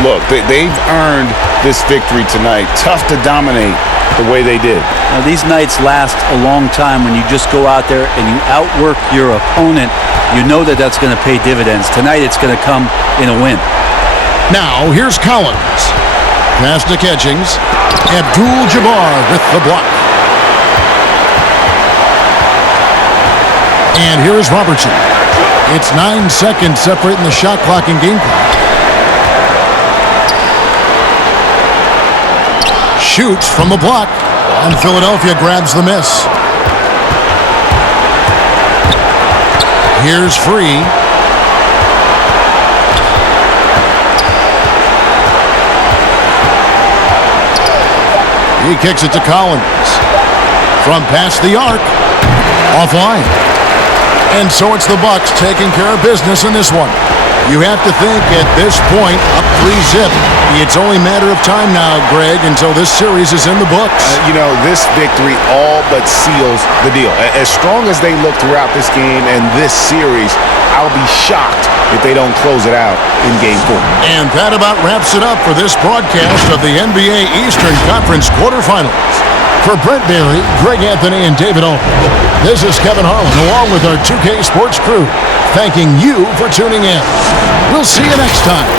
Look, they've earned this victory tonight. Tough to dominate the way they did. Now, these nights last a long time when you just go out there and you outwork your opponent. You know that that's going to pay dividends. Tonight it's going to come in a win. Now, here's Collins. Pass to Catchings. Abdul-Jabbar with the block. And here's Robertson. It's 9 seconds separating the shot clock and game clock. Shoots from the block. And Philadelphia grabs the miss. Here's Free. He kicks it to Collins. From past the arc. Offline. And so it's the Bucks taking care of business in this one. You have to think at this point, up 3-0. It's only a matter of time now, Greg, until this series is in the books. This victory all but seals the deal. As strong as they look throughout this game and this series, I'll be shocked if they don't close it out in Game 4. And that about wraps it up for this broadcast of the NBA Eastern Conference quarterfinals. For Brent Barry, Greg Anthony, and David Altman, this is Kevin Harlan along with our 2K Sports crew, thanking you for tuning in. We'll see you next time.